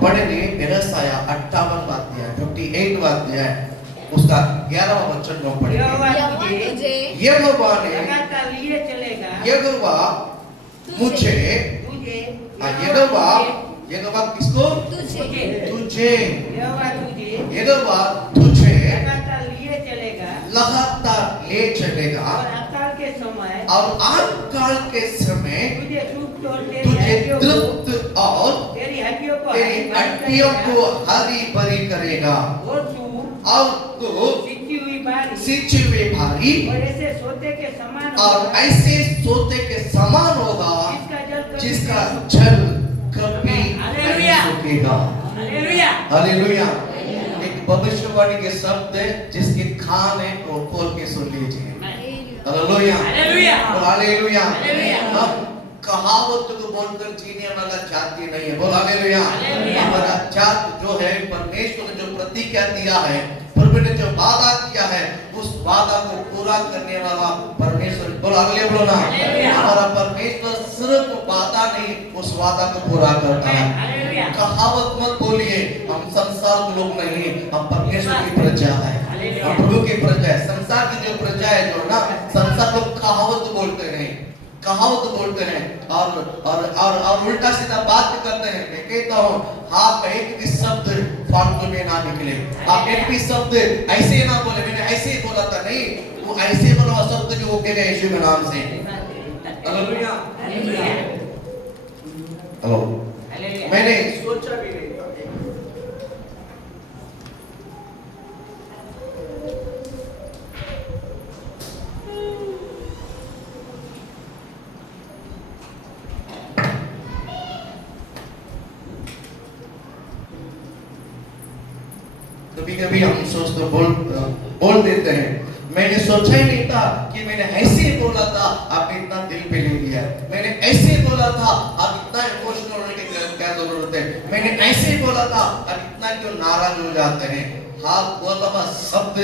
पढ़ेंगे यशायाह 58वां अध्याय 58वां अध्याय उसका 11वां वचन में पढ़ेंगे। यहोवा ने लगातार लिए चलेगा, यहोवा मुझे यहोवा किसको? तुझे यहोवा तुझे लगातार लिए चलेगा लगातार ले चलेगा और अकाल के समय तुझे तृप्त और तुझे तृप्त और तेरी हड्डियों को हरी भरी करेगा और तू सिंची हुई भारी और ऐसे सोते के समान और ऐसे सोते के समान होगा जिसका जल कभी नहीं सूखेगा। हालेलुया। एक भविष्यवाणी के शब्द है जिसके कान है वो खोल के सुन लीजिए। हालेलुया। हालेलुया। हम कहावत को बोलकर जीने वाला जाति नहीं है। बोल हालेलुया। हमारा जात जो है परमेश्वर ने जो प्रतिज्ञा दिया है, प्रभु ने जो वादा किया है, उस वादा को पूरा करने वाला परमेश्वर। बोल हालेलुया। बोलो ना। हमारा परमेश्वर सिर्फ वादा नहीं उस वादा को पूरा करता है। कहावत मत बोलिए, हम संसार के लोग नहीं, हम परमेश्वर की प्रजा है, हम प्रभु की प्रजा है। संसार की जो प्रजा है जो ना, संसार लोग कहावत बोलते हैं और उल्टा सीधा बात करते हैं। मैं कहता हूँ आप एक भी शब्द फालतू में ना निकले, आप एक भी शब्द ऐसे ना बोले मैंने ऐसे ही बोला था, नहीं, वो ऐसे बोला शब्द जो उगेगा यीशु के नाम से। हालेलुया। हेलो, मैंने सोचा भी नहीं था। कभी-कभी हम सोचते बोल देते हैं, मैंने सोचा ही नहीं था कि मैंने ऐसे ही बोला था, आपने इतना दिल पे ले लिया। मैंने ऐसे ही बोला था, आप इतना इमोशनल होने की क्या जरूरत है। मैंने ऐसे ही बोला था, आप इतना क्यों नाराज हो जाते हैं। आप बोला हुआ शब्द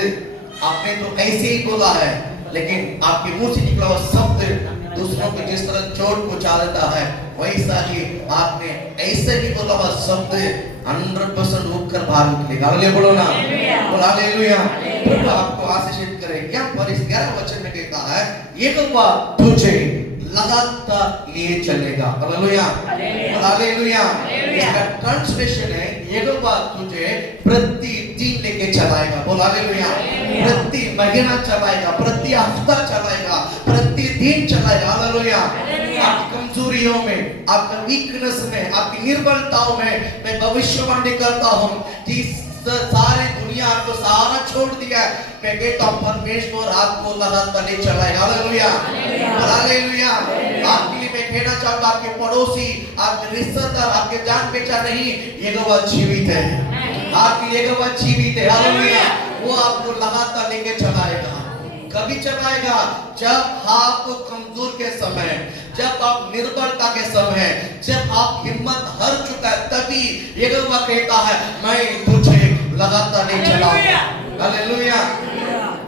आपने तो ऐसे ही बोला है, लेकिन आपके मुंह से निकला हुआ शब्द दूसरों को जिस तरह चोट पहुंचा देता है, वैसा ही आपने ऐसे ही बोला हुआ शब्द 100% रुक कर बाहर निकलेगा। हालेलुया। बोलो ना। बोलो हालेलुया। प्रभु आपको आशीषित करे। यहाँ पर इस 11 वचन में कहता है, यहोवा तुझे लगातार लिए चलेगा। हालेलुया। हालेलुया। इसका ट्रांसलेशन है, यहोवा तुझे प्रतिदिन लेके चलाएगा। बोलो हालेलुया। प्रति महीना चलाएगा, प्रति हफ्ता चलाएगा, प्रतिदिन चलाएगा। हालेलुया। आपकी कमजोरियों में, आपका वीकनेस में, आपकी निर्बलताओं में मैं भविष्यवाणी करता हूँ कि सारी दुनिया को सारा छोड़ दिया है, मैं कहता हूँ परमेश्वर आपको लगातार ले चलाएगा। हालेलुया। हालेलुया। आपके लिए मैं कहना चाहूँगा, आपके पड़ोसी, आपके रिश्तेदार, आपके जान पहचान नहीं, यहोवा जीवित है। आपके यहोवा जीवित है। हालेलुया। वो आपको लगातार लेके चलाएगा। कभी चलाएगा जब आप कमजोर के समय, जब आप निर्बलता के समय, जब आप हिम्मत हार चुका है, तभी यहोवा कहता है मैं तुझे लगातार ले चलाऊंगा। हालेलुया।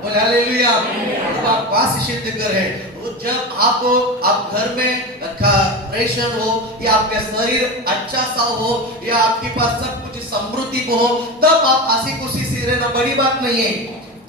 बोले हालेलुया। आप आशीषित करे। जब आप घर में प्रेशर हो या आपका शरीर अच्छा सा हो या आपके पास सब कुछ समृद्धि हो, तब आप हंसी खुशी से रहना बड़ी बात नहीं है।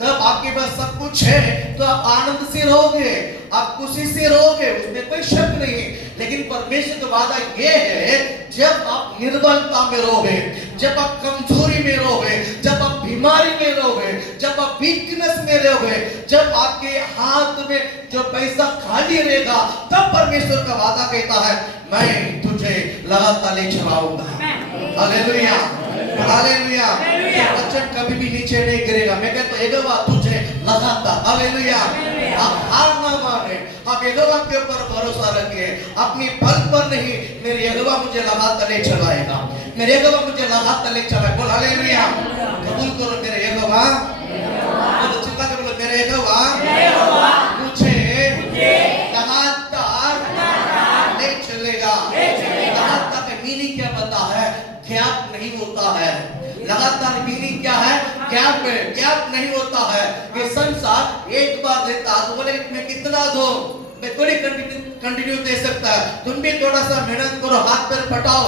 तब आपके पास सब कुछ है तो आप आनंद से रहोगे, आप खुशी से रहोगे, उसमें कोई शक नहीं है। लेकिन परमेश्वर का वादा ये है, जब आप निर्बलता में रहोगे, जब आप कमजोरी में रहोगे, जब आप बीमारी में रहोगे, जब आप वीकनेस में रहोगे, जब आपके हाथ में जो पैसा खाली रहेगा, तब परमेश्वर का वादा कहता है मैं तुझे लगातार ले चलाऊंगा। हालेलुया। हालेलुया। वचन कभी भी नीचे नहीं गिरेगा। मैं कहता हूं यहोवा तुझे लगातार। हालेलुया। आप हार ना माने, आप यहोवा के ऊपर भरोसा रखिए, अपनी बल पर नहीं। मेरे यहोवा मुझे लगातार ले चलाएगा, मेरे यहोवा मुझे लगातार ले चलाएगा। बोल हालेलुया। कबूल करो मेरे यहोवा। बोलो चिल्ला के बोलो मेरे यहोवा मुझे लगातार ले चलेगा। लगातार का मीनिंग क्या पता है? गैप नहीं होता है। लगातार मीनिंग क्या है? गैप नहीं होता है। ये संसार एक बार देता तो बोले मैं कितना दो, मैं थोड़ी कंटिन्यू दे सकता है। तुम भी थोड़ा सा मेहनत करो, हाथ पैर फटाओ,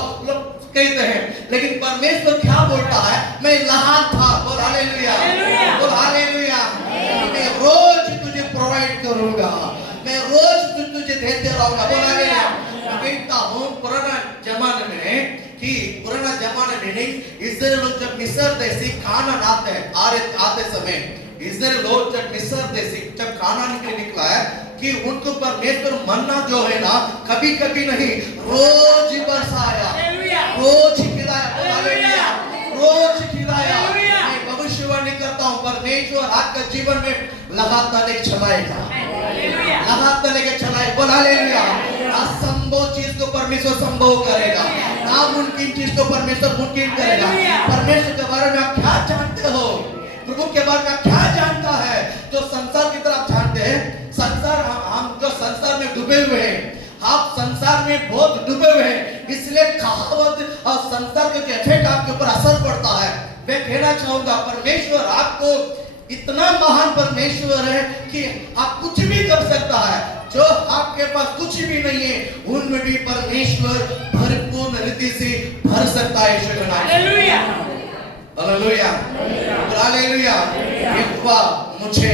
कहते हैं, लेकिन परमेश्वर क्या बोलता है, मैं लहात था। बोल हालेलुया, बोल हालेलुया। मैं रोज तुझे प्रोवाइड करूंगा, मैं रोज तुझे देते रहूंगा। बोल हालेलुया। मैं कहता हूँ पुराना जमाने में कि पुराना जमाने में इस्राएल लोग जब मिस्र देश कानान आते समय, इस्राएल लोग जब मिस्र देश जब कानान के निकला है कि उनको परमेश्वर मन्ना जो है ना कभी कभी नहीं, रोज बरसाया, रोज खिलाया। हालेलुया, रोज खिलाया। मैं भविष्यवाणी करता हूँ, परमेश्वर आपके जीवन में लगातार एक चलाएगा, लगातार लेके चलाएगा। बोल हालेलुया। असंभव चीज को परमेश्वर संभव करेगा, नामुमकिन चीज को परमेश्वर मुमकिन करेगा। परमेश्वर के बारे में आप क्या जानते हो, प्रभु के बारे में आप क्या जानता है, जो संसार की तरफ जानते हैं। संसार हम जो संसार में डूबे हुए हैं, आप संसार में बहुत डूबे हुए हैं, इसलिए कहावत और संसार के इफेक्ट आपके ऊपर असर पड़ता है। मैं कहना चाहूंगा परमेश्वर आपको इतना महान परमेश्वर है कि आप कुछ भी कर सकता है। जो आपके पास कुछ भी नहीं है, उनमें भी परमेश्वर भरपूर्ण रीति से भर सकता है। Hallelujah, hallelujah, hallelujah. यहोवा मुझे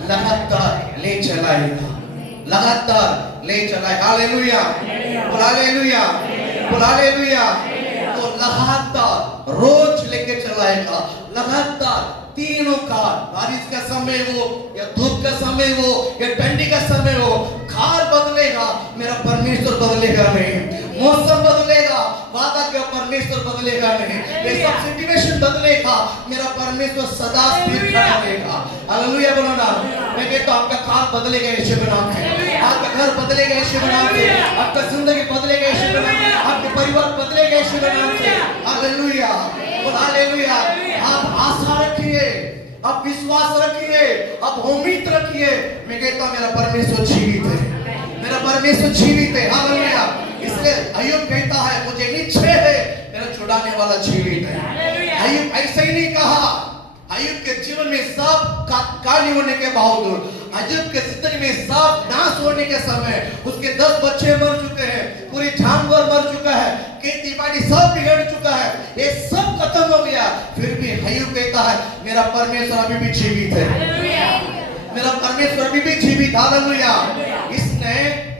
लगातार ले चलाएगा, लगातार ले चलाए। Hallelujah, hallelujah, hallelujah. वो लगातार रोज लेके चलाएगा, लगातार तीनों काल, बारिश का समय हो या धूप का समय हो या ठंडी का समय हो, काल बदलेगा, मेरा परमेश्वर बदलेगा नहीं। मौसम बदलेगा, वादा का परमेश्वर बदलेगा नहीं। ये सब सिचुएशन बदलेगा, मेरा परमेश्वर सदा स्थिर खड़ा रहेगा। हालेलुया बोलो ना। मैं कहता हूं आपका काल बदलेगा यीशु के नाम से, आपका घर बदलेगा यीशु के नाम से, आपका जिंदगी बदलेगा यीशु के नाम से, आपके परिवार बदलेगा यीशु के नाम से। Hallelujah, hallelujah. आप आशा रखिए, आप विश्वास रखिए, आप उम्मीद रखिए। मैं कहता हूं मेरा परमेश्वर जीवित है, मेरा परमेश्वर जीवित है। हालेलुया। इसलिए अय्यूब कहता है मुझे निश्चय है मेरा छुड़ाने वाला जीवित है। अय्यूब ऐसे ही नहीं कहा। अय्यूब के जीवन में सब काली होने के बावजूद, अय्यूब के जिंदगी में सब नाश होने के समय, उसके 10 बच्चे मर चुके हैं, पूरी जानवर मर चुका है, खेती बाड़ी सब बिगड़ चुका है, ये सब खत्म हो गया, फिर भी अय्यूब कहता है मेरा परमेश्वर अभी भी जीवित है, मेरा परमेश्वर अभी भी जीवित। हालेलुया।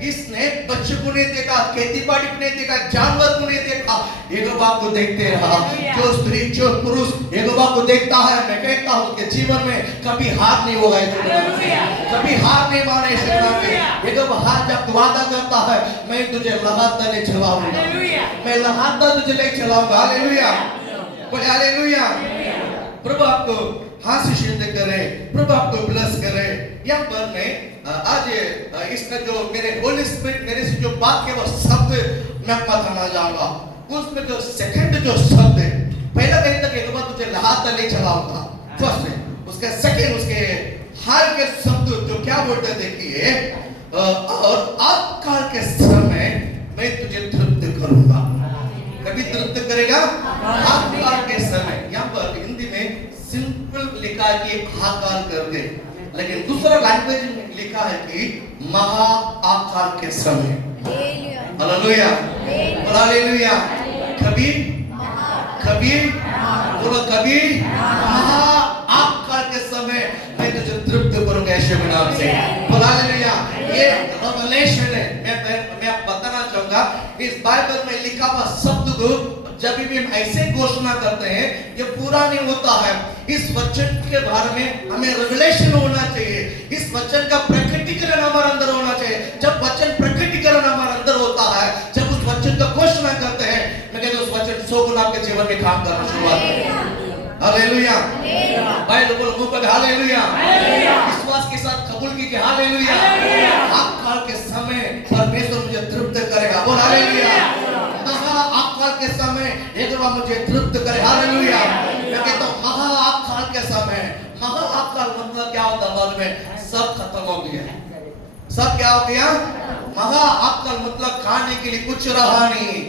इसने बच्चे को नहीं देखा, खेती बाड़ी को नहीं देखा, जानवर को नहीं देखा, यहोवा को देखते रहा। जो स्त्री जो पुरुष यहोवा को देखता है, मैं कहता हूँ उसके जीवन में कभी हार नहीं होगा, कभी हार नहीं माने। यहोवा हार जब वादा करता है मैं तुझे लगातार ले चलाऊंगा, मैं लगातार तुझे ले चलाऊंगा। हालेलुया, बोले हालेलुया। प्रभु आपको आशीषित करे, प्रभु आपको ब्लेस करे। यहाँ पर मैं आज इसका जो मेरे होली स्पिरिट मेरे से जो बात के वो शब्द मैं बताना चाहूंगा, उसमें जो सेकंड जो शब्द है, पहला दिन तक एक बार तुझे लगातार ले चलाऊंगा, फर्स्ट में, उसके सेकंड उसके हाल के शब्द जो क्या बोलते हैं देखिए, और अब काल के समय मैं तुझे तृप्त करूंगा। कभी तृप्त करेगा? अब काल के समय। यहाँ पर हिंदी में सिंपल लिखा है कि हाकाल कर दे, लेकिन दूसरा लैंग्वेज में लिखा है कि महा आकाल के समय। Hallelujah, hallelujah. कभी बोलो कभी महा आकाल के समय मैं तुझे तृप्त करूंगा यीशु के नाम से। हालेलुया। ये रेवलेशन है। मैं बताना चाहूंगा इस बाइबल में लिखा हुआ शब्द को जब भी हम ऐसे घोषणा करते हैं ये पूरा नहीं होता है। इस वचन के बारे में हमें रेवलेशन होना चाहिए, इस वचन का प्रकटीकरण हमारे अंदर होना चाहिए। जब वचन प्रकटीकरण हमारे अंदर होता है, जब उस वचन का घोषणा करते हैं, मैं कहता हूं उस वचन 100 गुना आपके जीवन में काम करना शुरुआत करेगा। हालेलुया। भाई लोगों मुंह पर हालेलुया, विश्वास के साथ कबूल कीजिए। हालेलुया। आकाल के समय परमेश्वर मुझे तृप्त करेगा। बोल हालेलुया। महाआकाल के समय यहोवा मुझे तृप्त करे। हालेलुया। मैं कहता हूं महाआकाल के समय, महाआकाल मतलब क्या होता है मालूम है? सब खत्म हो गया, सब क्या हो गया? महाआकाल मतलब खाने के लिए कुछ रहा नहीं,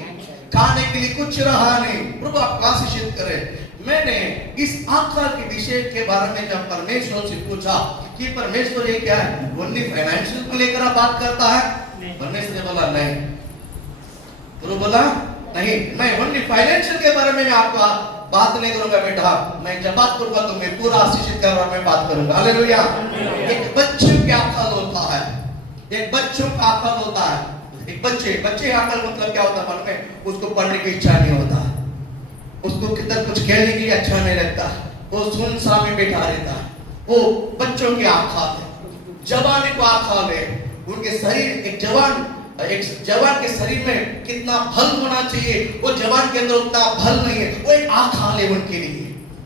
खाने के लिए कुछ रहा नहीं। प्रभु आपको आशीषित करे। मैंने इस आकाल के विषय के बारे में जब परमेश्वर से पूछा कि परमेश्वर ये क्या है, ओनली फाइनेंशियल को लेकर बात करता है? परमेश्वर ने बोला नहीं। प्रभु बोला नहीं, मैं ओनली फाइनेंशियल के बारे में आपको बात नहीं करूंगा बेटा। मैं जब बात करूंगा तो मैं पूरा आशीषित के बारे में बात करूंगा। हालेलुया। एक बच्चे का अकल होता है, एक बच्चों का अकल होता है। एक बच्चे अकल मतलब क्या होता है मालूम है? उसको पढ़ने की इच्छा नहीं होता, उसको कितना कुछ कहने की अच्छा नहीं लगता, वो सुनसान में बैठा रहता है। वो बच्चों की आंखें है, जवानी को आंखें है। उनके शरीर एक जवान के शरीर में कितना बल होना चाहिए, वो जवान के अंदर उतना बल नहीं है। वो एक आंखें है उनके लिए,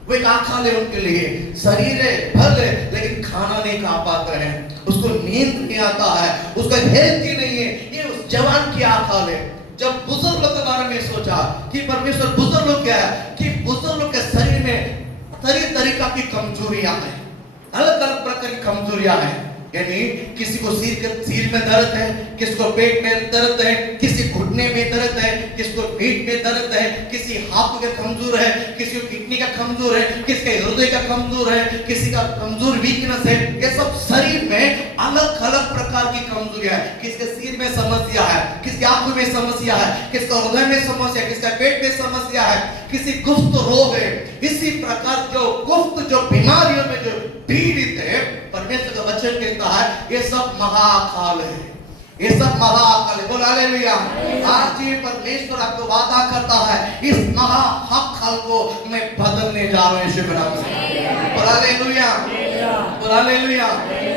वो एक आंखें है उनके लिए। शरीर है, बल है, लेकिन खाना नहीं खा पाते हैं, उसको नींद नहीं आता है, उसका हेल्थ ही नहीं है। ये उस जवान की आंखें है। जब बुजुर्ग लोग के बारे में सोचा कि परमेश्वर बुजुर्ग लोग क्या है, कि बुजुर्ग लोग के शरीर में तरह तरीका की कमजोरियां हैं, अलग अलग प्रकार की कमजोरियां हैं। यानी किसी को सिर में दर्द है, किसी को पेट में दर्द है, किसी घुटने में दर्द है, किसी को पीठ में दर्द है, किसी हाथ का कमजोर है, किसी को किडनी का कमजोर है, किसी का हृदय का कमजोर है, किसी का कमजोर वीकनेस है। ये सब शरीर में अलग अलग प्रकार की कमजोरियां है। किसके सिर में समस्या है, किसकी आंखों में समस्या है, किसका हृदय में समस्या है, किसका पेट में समस्या है, किसी गुप्त रोग है। इसी प्रकार जो बीमारियों में जो पीड़ित है, परमेश्वर का वचन कहता है ये सब महाअकाल है, ये सब महाअकाल है। बोल हालेलुया। आज ये परमेश्वर आपको वादा करता है, इस महाअकाल को मैं बदलने जा रहा हूं यीशु के नाम से। बोल हालेलुया, बोल हालेलुया।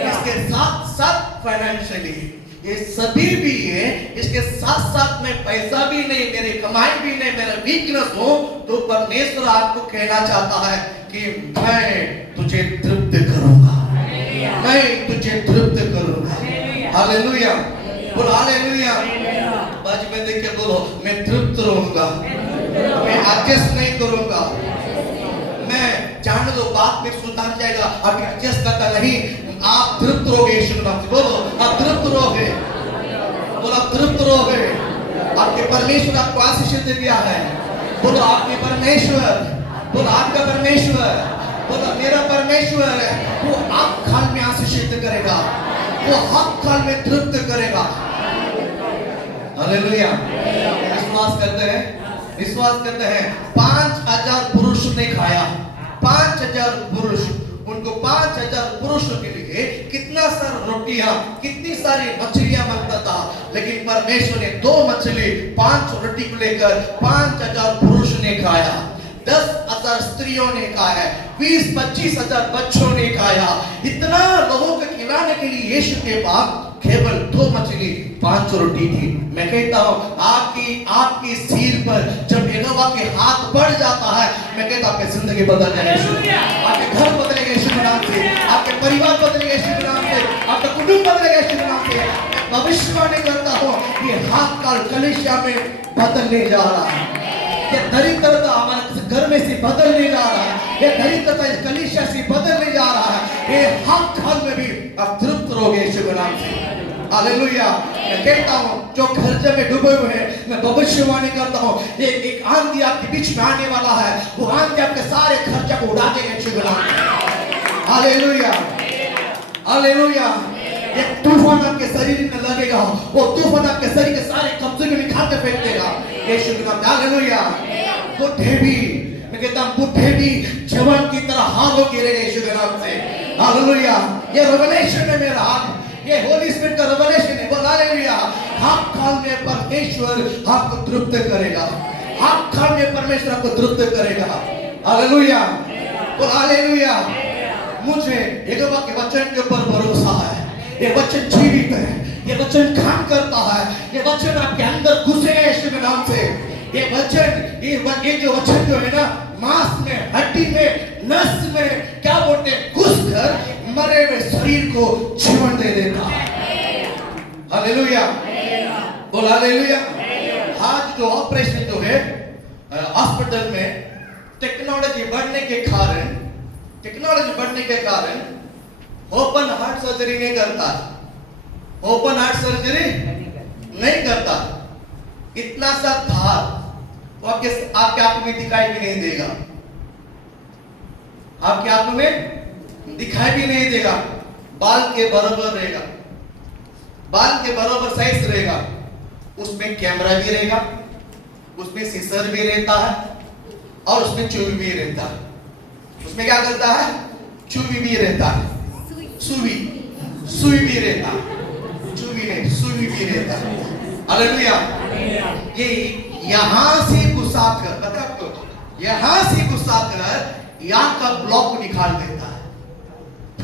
इसके साथ साथ फाइनेंशियली ये सभी भी है, इसके साथ साथ में पैसा भी नहीं, मेरी कमाई भी नहीं, मेरा वीकनेस हो, तो परमेश्वर आपको कहना चाहता है कि मैं तुझे तृप्त करूंगा, मैं तुझे तृप्त करूंगा। हालेलुया, बोल हालेलुया। बाजू में देख के बोलो, मैं तृप्त रहूंगा, मैं एडजस्ट नहीं करूंगा। मैं जान दो बात में सुधार जाएगा, अभी एडजस्ट करता नहीं, आप तृप्त रहोगे यीशु के नाम से। बोलो आप तृप्त रहोगे, बोलो आप तृप्त रहोगे। आपके परमेश्वर आपको आशीष दे दिया है। बोलो आपके परमेश्वर, बोलो आपका परमेश्वर, बोलो मेरा परमेश्वर है, वो आप काल में आशीषित करेगा, वो हक काल में तृप्त करेगा। हालेलुया। विश्वास करते हैं, विश्वास करते हैं। 5000 पुरुष ने खाया, 5000 पुरुष, उनको 5000 पुरुषों के लिए कितना सारा रोटियां, कितनी सारी मछलियां बनता था, लेकिन परमेश्वर ने 2 मछली 5 रोटी को लेकर 5000 पुरुष ने खाया। 10,000 स्त्रियों ने खाया, 20-25 हजार बच्चों ने खाया। इतना लोगों को खिलाने के लिए यीशु के पास केवल 2 मछली 5 रोटी थी। मैं कहता हूँ आपकी सिर पर जब यहोवा के हाथ बढ़ जाता है, मैं कहता हूँ आपकी जिंदगी बदल जाएगी, आपके घर बदलेंगे यीशु के नाम से, आपके परिवार बदलेंगे यीशु के नाम से, आपका कुटुंब बदलेगा यीशु के नाम से। भविष्यवाणी करता हूँ ये हाथ काल कलीसिया में बदलने जा रहा है। ये दरिद्रता हमारे घर में से बदलने जा रहा है, ये दरिद्रता इस कलीसिया से बदलने जा रहा है। ये हक काल में भी आप तृप्त रहोगे यीशु के नाम से। हालेलुया। मैं कहता हूँ जो खर्चे में डूबे हुए हैं, मैं भविष्यवाणी करता हूँ एक आंधी आपके बीच में आने वाला है, वो आंधी आपके सारे खर्चे को उड़ा देगा यीशु के नाम से। Hallelujah, hallelujah. एक तूफान आपके शरीर में लगेगा, वो तूफान आपके शरीर के सारे कब्जे को निकाल के फेंक देगा यीशु के नाम से। हालेलुया। बुढ़े भी, मैं कहता हूँ बुढ़े भी जवान की तरह हाथ गिरेगा यीशु के नाम से। हालेलुया। ये रेवलेशन है मेरा हाथ, ये होली स्पिरिट का रेवलेशन है। बोल हालेलुया। आप काल में परमेश्वर आपको तृप्त करेगा, आप काल में परमेश्वर आपको तृप्त करेगा। हालेलुया, बोल हालेलुया। मुझे यहोवा के वचन के ऊपर भरोसा है, ये वचन जीवित है, ये वचन काम करता है, ये वचन आपके अंदर घुसेगा यीशु के नाम से। ये वचन, ये जो वचन जो है ना, मांस में, हड्डी में, नस में क्या बोलते हैं, घुसकर मरे हुए शरीर को जीवन दे देता है। हालेलुया, बोल हालेलुया। आज जो ऑपरेशन जो है हॉस्पिटल में टेक्नोलॉजी बढ़ने के कारण ओपन हार्ट सर्जरी नहीं करता, ओपन हार्ट सर्जरी नहीं करता। इतना सा धार तो आपके आंख में दिखाई भी नहीं देगा, आपके आंख में दिखाई भी नहीं देगा। बाल के बराबर रहेगा, बाल के बराबर साइज रहेगा, उसमें कैमरा भी रहेगा, उसमें सीसर भी रहता है और उसमें चूवी भी रहता है। उसमें क्या करता है? चूवी भी रहता है, सुई सुई भी रहता है, चूवी नहीं सुई भी रहता है। हालेलुया। ये यहां से घुसाकर, पता है आपको, यहां से घुसाकर यहाँ का ब्लॉक को निकाल देता है।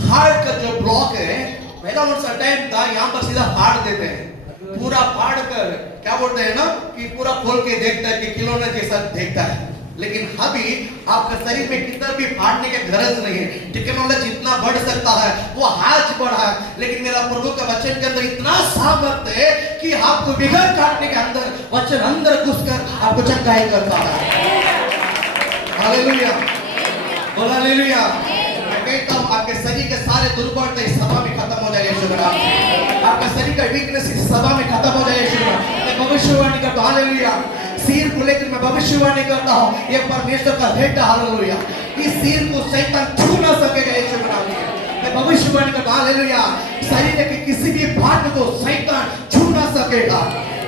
फाड़ का जो ब्लॉक है, पहला उनका टाइम था यहाँ पर सीधा फाड़ देते हैं, पूरा फाड़ कर क्या बोलते हैं ना कि पूरा खोल के देखता है कि खिलौना जैसा देखता है। लेकिन अभी आपका शरीर में कितना भी फाड़ने की गरज नहीं है। टेक्नोलॉजी जितना बढ़ सकता है वो आज बढ़ा है, लेकिन मेरा प्रभु का वचन के अंदर इतना सामर्थ्य है कि आपको बिगड़ काटने के अंदर वचन अंदर घुसकर आपको चंगाई करता है। हालेलुया, बोला हालेलुया। मैं कहता हूँ आपके शरीर के सारे दुर्बलता इस सभा में खत्म हो जाए यीशु के नाम में। आपका शरीर का वीकनेस इस सभा में खत्म हो जाए यीशु के नाम में। मैं भविष्यवाणी करता हूँ, हालेलुया। सिर को लेकर मैं भविष्यवाणी करता हूँ, ये परमेश्वर का भेंट है, हालेलुया। इस सिर को शैतान छू ना सकेगा यीशु के नाम में। मैं भविष्यवाणी करता हूँ, हालेलुया। शरीर के किसी भी भाग को शैतान छू ना सकेगा।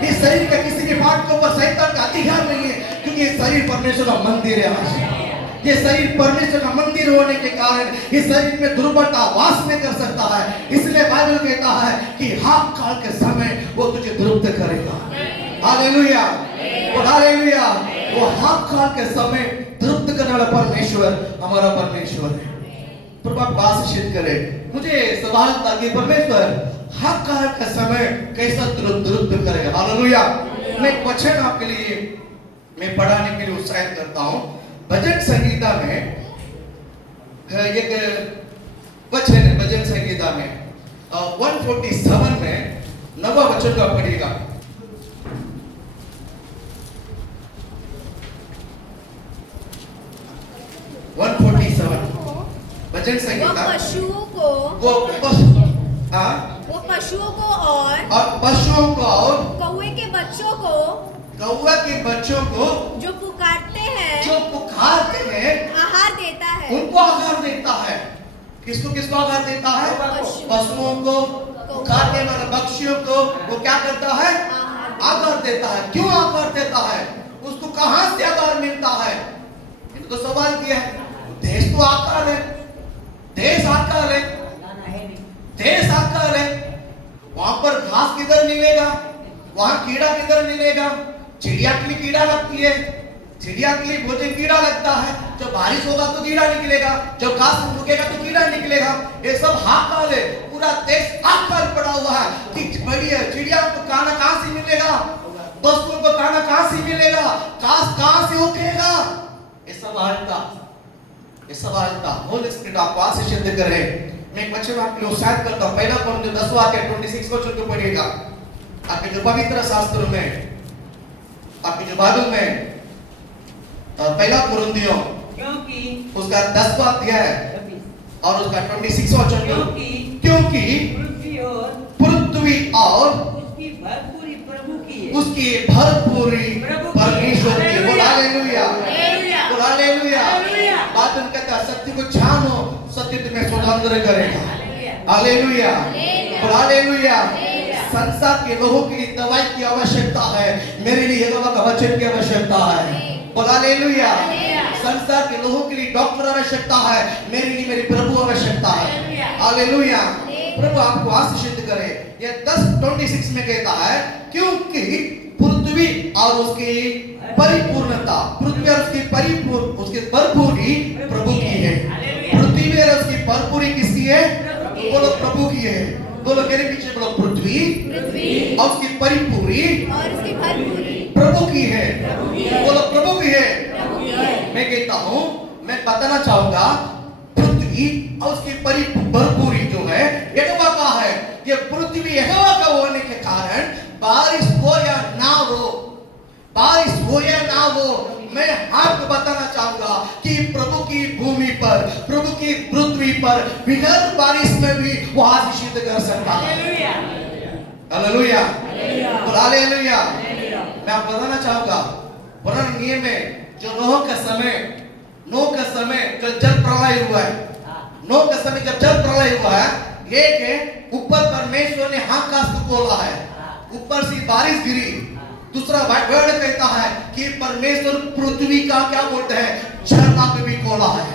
इस शरीर के किसी भी भाग के ऊपर शैतान का अधिकार नहीं है, क्योंकि ये शरीर परमेश्वर का मंदिर है। ये शरीर परमेश्वर का मंदिर होने के कारण इस शरीर में दुर्बलता वास नहीं कर सकता है। इसलिए बाइबल कहता है कि हाथ काल के समय वो तुझे तृप्त करेगा। Hallelujah, hallelujah. वो हाथ काल के समय तृप्त करने वाला परमेश्वर हमारा परमेश्वर है। प्रभु आपको आशीषित करे। मुझे सवाल था कि परमेश्वर हाथ काल का समय कैसा तृप्त करेगा। हालेलुया। मैं एक वचन आपके लिए मैं पढ़ाने के लिए उत्साहित करता हूँ। भजन संगीता में एक वचन है, भजन संगीता में 147 में 9वां वचन को आप पढ़िएगा। 147 भजन संगीता। वो पशुओं को और पशुओं को और कौवे के बच्चों को, कौवा के बच्चों को जो पुकारते हैं आहार देता है। उनको आहार देता है। किसको किसको आहार देता है? पशुओं को, पुकारने वाले पक्षियों को वो क्या करता है? आहार देता है। क्यों आहार देता है? उसको कहां से आहार मिलता है? इनको तो सवाल किया है। देश तो आकार है, देश आकार है, देश आकार है। वहां पर घास किधर मिलेगा? वहां कीड़ा किधर मिलेगा? चिड़िया के लिए कीड़ा लगती है, चिड़िया के लिए भोजन कीड़ा लगता है। जब बारिश होगा तो कीड़ा निकलेगा, जब घास रुकेगा तो कीड़ा निकलेगा। ये सब हाकाल है। पूरा देश हाकाल पड़ा हुआ है कि बढ़िया चिड़िया को खाना कहां से मिलेगा, पशुओं को खाना कहां से मिलेगा, घास कहां से उगेगा। ये सब हालता, ये सब हालता। होली स्पिरिट आपको आशीषित करे। मैं एक वचन आपके लिए उत्साहित करता हूं। पहला कोरिन्थियों 10वां अध्याय 26 वचन को पढ़िएगा। आपके जो पवित्र शास्त्र में, आपके जो बाइबल में पहला कोरिन्थियों क्योंकि उसका 10वां अध्याय और उसका 26वां वचन, क्योंकि पृथ्वी और उसकी भरपूरी प्रभु की है, उसकी भरपूरी परमेश्वर की। बोल हालेलुया, बोल हालेलुया। बात कहता है सत्य को जानो, सत्य तुम्हें स्वतंत्र करेगा। हालेलुया, बोल हालेलुया। संसार के लोगों के लिए दवाई की आवश्यकता है, मेरे लिए यहोवा का वचन की आवश्यकता है। बोल हालेलुया। संसार के लोगों के लिए डॉक्टर आवश्यकता है, मेरे लिए मेरे प्रभु आवश्यकता है। हालेलुया। प्रभु आपको आशीषित करे। ये 10:26 में कहता है क्योंकि पृथ्वी और उसकी परिपूर्णता, पृथ्वी और उसकी भरपूरी प्रभु की है। पृथ्वी और उसकी भरपूरी किसकी है? बोलो प्रभु की है। बोलो मेरे पीछे बोलो, पृथ्वी और उसकी परिपूरी प्रभु की है। बोलो प्रभु की है। मैं कहता हूं, मैं बताना चाहूंगा पृथ्वी और उसकी भरपूरी जो है यहोवा का है। ये पृथ्वी यहोवा का होने के कारण बारिश हो या ना हो, बारिश हो या ना हो, मैं आपको बताना चाहूंगा कि प्रभु की भूमि पर, प्रभु की पृथ्वी पर बिगर बारिश में भी वो आशीषित कर सकता है। Hallelujah, hallelujah. मैं आपको बताना चाहूंगा पुराने नियम में जो नोह का समय जो जल प्रलय हुआ है, नोह का समय जब जल प्रलय हुआ है, एक ऊपर परमेश्वर ने आकाश को खोला है, ऊपर से बारिश गिरी, दूसरा वर्ड कहता है कि परमेश्वर पृथ्वी का क्या बोलते हैं, झरना को भी खोला है।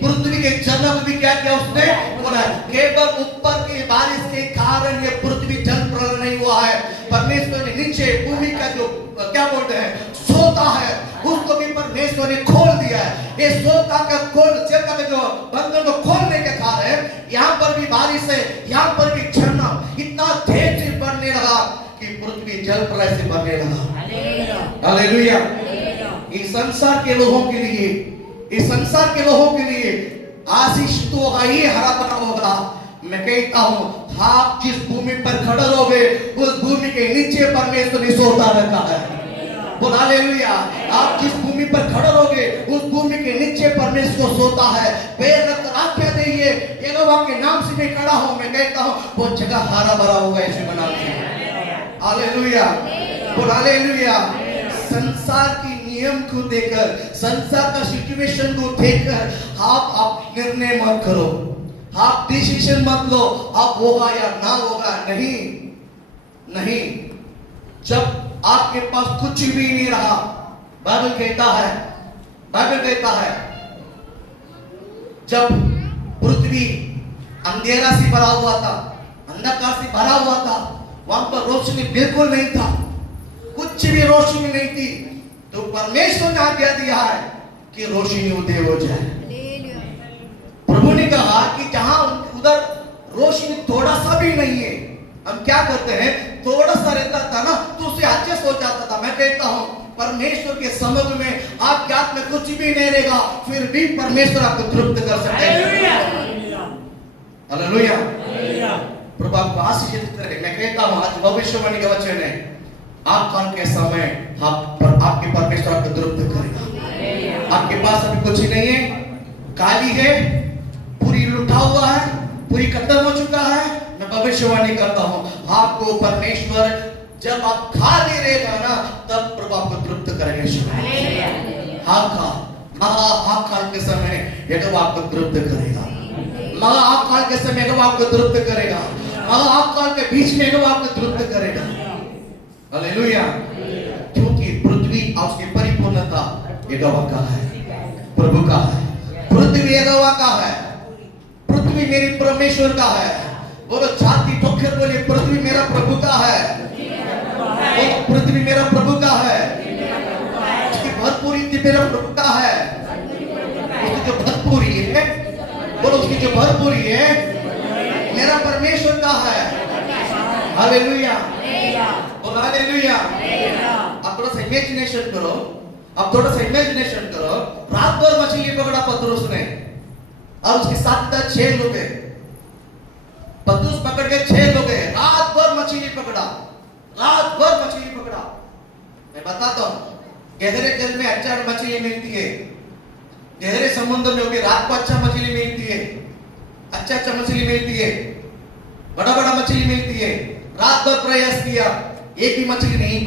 पृथ्वी के झरना को भी क्या किया उसने, खोला है। केवल ऊपर की बारिश के कारण ये पृथ्वी जल प्रलय नहीं हुआ है। परमेश्वर ने नीचे भूमि का जो क्या बोलते हैं सोता है, उसको भी परमेश्वर ने खोल दिया है। ये सोता का जो बंधन को खोलने के कारण यहाँ पर भी बारिश है, यहाँ पर भी झरना इतना तेज से बढ़ने लगा कि पृथ्वी जल प्रलय से भरने लगा। हालेलुया। इस संसार के लोगों के लिए, इस संसार के लोगों के लिए आशीष तो होगा ही, हरा भरा होगा। मैं कहता हूँ आप जिस भूमि पर खड़े रहोगे उस भूमि के नीचे परमेश्वर ने सोता रखा है। बोल हालेलुया। आप जिस भूमि पर खड़े रहोगे उस भूमि के नीचे परमेश्वर सोता है। पैर रखकर आज्ञा देइए, यहोवा के नाम से मैं खड़ा हूँ, मैं कहता हूँ वो जगह हरा भरा होगा इसे बना के। हालेलुया। बोल हालेलुया। संसार की नियम को देखकर, संसार का सिचुएशन को देखकर आप निर्णय मत करो, आप डिसीजन मत लो, आप होगा या ना होगा। नहीं, जब आपके पास कुछ भी नहीं रहा, बाइबल कहता है जब पृथ्वी अंधेरा से भरा हुआ था, अंधकार से भरा हुआ था, वहां पर रोशनी बिल्कुल नहीं था, कुछ भी रोशनी नहीं थी, तो परमेश्वर ने आज्ञा दिया है कि रोशनी उदय हो जाए। प्रभु ने कहा कि जहां उधर रोशनी थोड़ा सा भी नहीं है, हम क्या करते हैं, थोड़ा सा रहता था ना तो उसे एडजस्ट हो जाता था। मैं कहता हूं परमेश्वर के समुद्र में आपके हाथ में कुछ भी नहीं रहेगा, फिर भी परमेश्वर आपको तृप्त कर सकते हैं। हालेलुया। प्रभु आपको आशीषित करे। मैं कहता हूं आज भविष्यवाणी का वचन है, आकाल के समय आपके परमेश्वर आपको तृप्त करेगा। आपके पास अभी कुछ नहीं है, खाली है, पूरी लुटा हुआ है, पूरी खत्म हो चुका है, मैं भविष्यवाणी करता हूं आपको परमेश्वर जब आप खाली रहेगा ना तब प्रभु आपको तृप्त करेंगे। महाकाल के समय यहोवा आपको तृप्त करेगा। महाकाल के समय यहोवा आपको तृप्त करेगा। महाकाल के बीच में यहोवा आपको तृप्त करेगा। हालेलुया। क्योंकि पृथ्वी और उसकी परिपूर्णता यहोवा का है, प्रभु का है। पृथ्वी यहोवा का है, पृथ्वी मेरी परमेश्वर का है। बोलो छाती ठोकर बोले पृथ्वी मेरा प्रभु का है, पृथ्वी मेरा प्रभु का है, उसकी भरपूरी मेरा प्रभु का है। उसकी जो भरपूरी है, बोलो उसकी जो भरपूरी है मेरा परमेश्वर का है। हालेलुया। बोलो हालेलुया। अब थोड़ा सा इमेजिनेशन करो, रात भर मछली पकड़ा पतरस ने और उसके साथ 6 लोग हैं। पतरस पकड़ के 6 लोग हैं, रात भर मछली पकड़ा। मैं बताता हूँ गहरे जल में अच्छा मछली मिलती है, गहरे समुद्र में होगी रात को अच्छा मछली मिलती है, अच्छा मछली मिलती है, बड़ा मछली मिलती है। रात भर प्रयास किया, एक भी मछली नहीं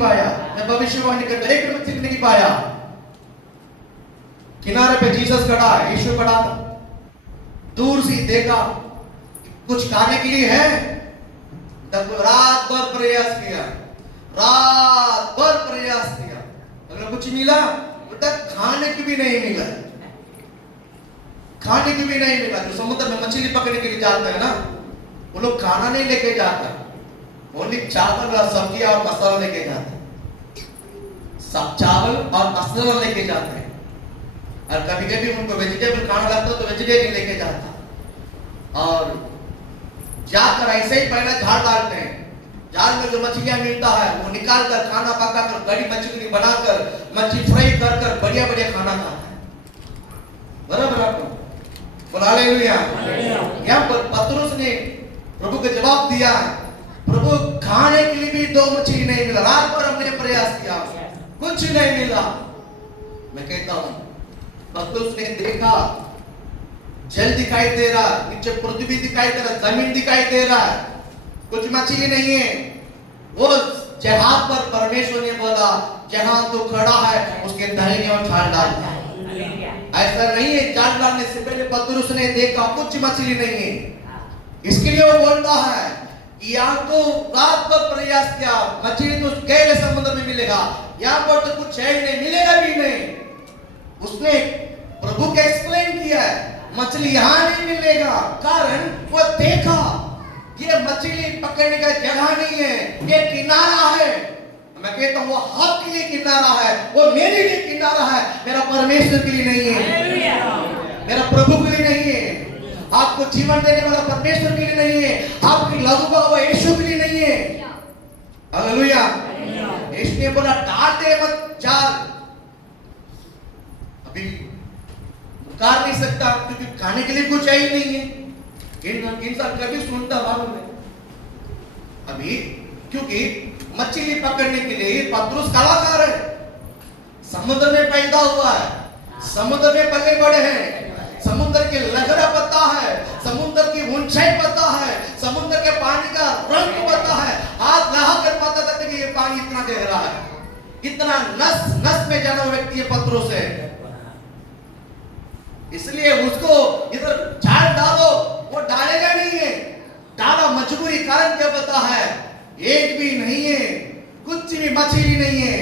पाया, मैं भविष्यवाणी करता, एक भी मछली नहीं पाया। किनारे पे जीसस खड़ा है, यीशु खड़ा था, दूर से देखा कुछ खाने के लिए है, तब रात भर प्रयास किया, अगर कुछ मिला तब खाने की भी नहीं मिला। जो समुद्र में मछली पकड़ने के लिए जाते हैं ना, वो लोग खाना नहीं लेके जाते, ओनली चावल और सब्जी और मसाला लेके जाते, सब चावल और मसाला लेके जाते हैं। और कभी उनको वेजिटेबल खाना लगता तो वेजिटेरियन लेके जाता। और जाकर ऐसे ही पहले झाड़ डालते हैं, जाल में जो मछलियां मिलता है वो निकाल कर खाना पका कर बड़ी मछली बनाकर मछली फ्राई कर बढ़िया खाना खाता है। बराबर आपको बोला हालेलुया। यहाँ पर पतरस ने प्रभु को जवाब दिया, प्रभु खाने के लिए भी 2 मछली नहीं मिला, रात भर हमने प्रयास किया, कुछ नहीं मिला। मैं कहता हूं पतरस ने देखा जल दिखाई दे रहा, नीचे पृथ्वी दिखाई दे रहा, जमीन दिखाई दे रहा, कुछ मछली नहीं है। वो जहां पर परमेश्वर ने बोला जहां तू खड़ा है उसके दाहिने ओर जाल डाल। ऐसा नहीं है, जाल डालने से पहले पतरस ने देखा कुछ मछली नहीं है, इसके लिए वो बोलता है कि यहाँ तो रात भर प्रयास किया, मछली तो गहरे समुद्र में मिलेगा, यहाँ पर तो कुछ है ही नहीं, मिलेगा भी नहीं। उसने प्रभु को एक्सप्लेन किया है, मछली यहाँ नहीं मिलेगा, कारण वो देखा ये मछली पकड़ने का जगह नहीं है, ये किनारा है। मैं कहता हूँ वो आपके लिए किनारा है, वो मेरे लिए किनारा है, मेरा परमेश्वर के लिए नहीं है, मेरा प्रभु के लिए नहीं है, आपको जीवन देने वाला परमेश्वर के लिए नहीं है, आपकी लघु का वो यीशु के लिए नहीं है। हालेलुया। यीशु ने बोला डाल दे मत जाल। अभी उतार नहीं सकता क्योंकि खाने के लिए कुछ ही नहीं है। इंसान कभी सुनता मालूम है अभी, क्योंकि मछली पकड़ने के लिए पतरस कलाकार है, समुद्र में पैदा हुआ है, समुद्र में पले बड़े हैं, समुद्र के लहरा पता है, समुद्र की ऊंचाई पता है, समुद्र के पानी का रंग पता है, हाथ लगा कर पता था कि ये पानी इतना गहरा है, इतना नस नस में जाना व्यक्ति है पतरस है। इसलिए उसको इधर जाल डालो, वो डालेगा नहीं है, डाला मजबूरी, कारण क्या पता है, एक भी नहीं है, कुछ भी मछली नहीं है।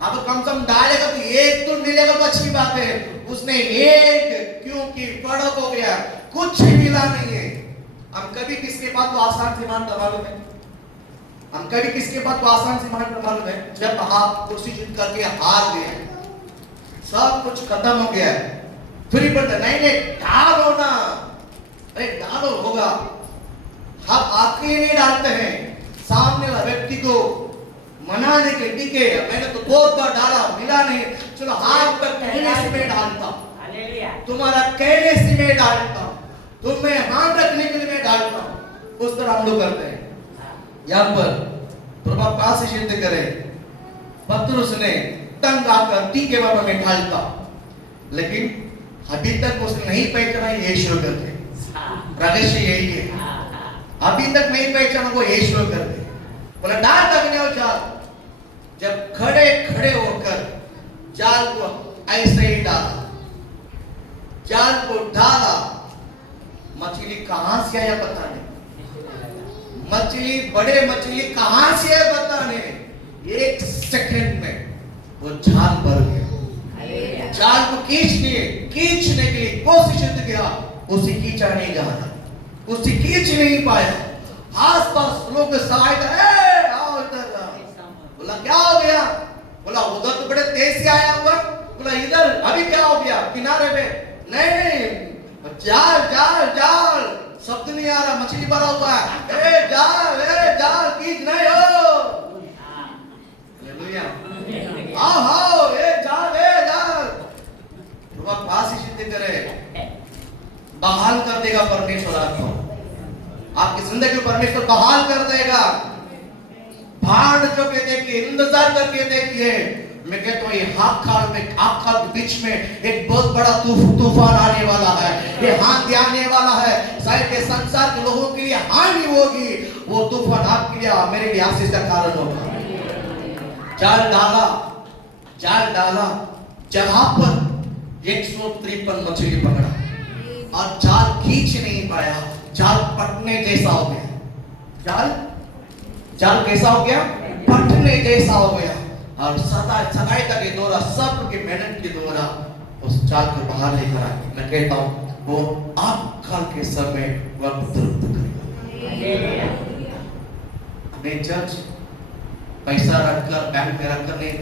अब कम से कम डालेगा तो एक तो मिलेगा तो अच्छी बात है, उसने एक क्योंकि बड़ा हो गया, कुछ भी मिला नहीं है। हम कभी किसके बात को आसान से मानते मालूम है, हम कभी किसके बात को आसान से मानते मालूम है, जब आप कुर्सी जीत करके हार गए, सब कुछ खत्म हो गया है, फिर बोलते नहीं डालो ना, अरे डालो होगा। हम आपके लिए नहीं डालते हैं, सामने वाले व्यक्ति को मनाने के टिके, मैंने तो 2 बार डाला मिला नहीं, चलो हाथ पर कहने से मैं डालता हूं, तुम्हारा कहने से मैं डालता हूं, तुम्हें मान रखने के लिए मैं डालता हूं, उस तरह हम लोग करते हैं। यहाँ पर प्रभु पास से सिद्ध करे, पतरस ने तंग आकर टीके बाबा में ढालता, लेकिन अभी तक उसने नहीं पहचाना यीशु करके, रहस्य यही है, अभी तक नहीं पहचाना वो यीशु करके। बोला डाल तक नहीं जाल, जब खड़े खड़े होकर जाल को ऐसे ही डाला, जाल को डाला, मछली कहां से आया पता नहीं, मछली बड़े मछली कहां से आया पता नहीं, 1 सेकंड में वो जाल भर गया। जाल को खींचने के लिए कोशिश किया, उसे खींचा नहीं जा रहा, उसे खींच नहीं पाया। आसपास लोग सहायता, आओ इधर, बोला क्या हो गया, बोला उधर तो बड़े तेज से आया हुआ, बोला इधर अभी क्या हो गया किनारे पे, नहीं जाल जाल जाल, शब्द नहीं आ रहा, मछली भरा हुआ है, जाल खींच नहीं हो, हालेलुया, आओ जाल प्रभु पास ही सिद्ध करे, बहाल कर देगा परमेश्वर आपको, आपकी जिंदगी को परमेश्वर बहाल कर देगा। भाड़ जो के देखिए, इंतजार करके देखिए, मैं कहता हूँ ये हाथ खाल के बीच में एक बहुत बड़ा तूफान आने वाला है, ये हाथी आने वाला है, शायद ये संसार के लोगों के लिए हानि होगी, वो तूफान आपके लिए मेरे लिए आशीष का कारण होगा। जाल डाला, जहां पर 153 मछली पकड़ा और जाल खींच नहीं पाया, जाल पटने जैसा हो गया, जाल कैसा हो गया, पटने जैसा हो गया, और सदाई तक ये दौरा, सबके मेहनत की दौरा उस जाल को बाहर लेकर आए। मैं कहता हूँ वो आप काल के समय वक्त करेगा। हमें चर्च पैसा रखकर बैंक में रखकर नहीं,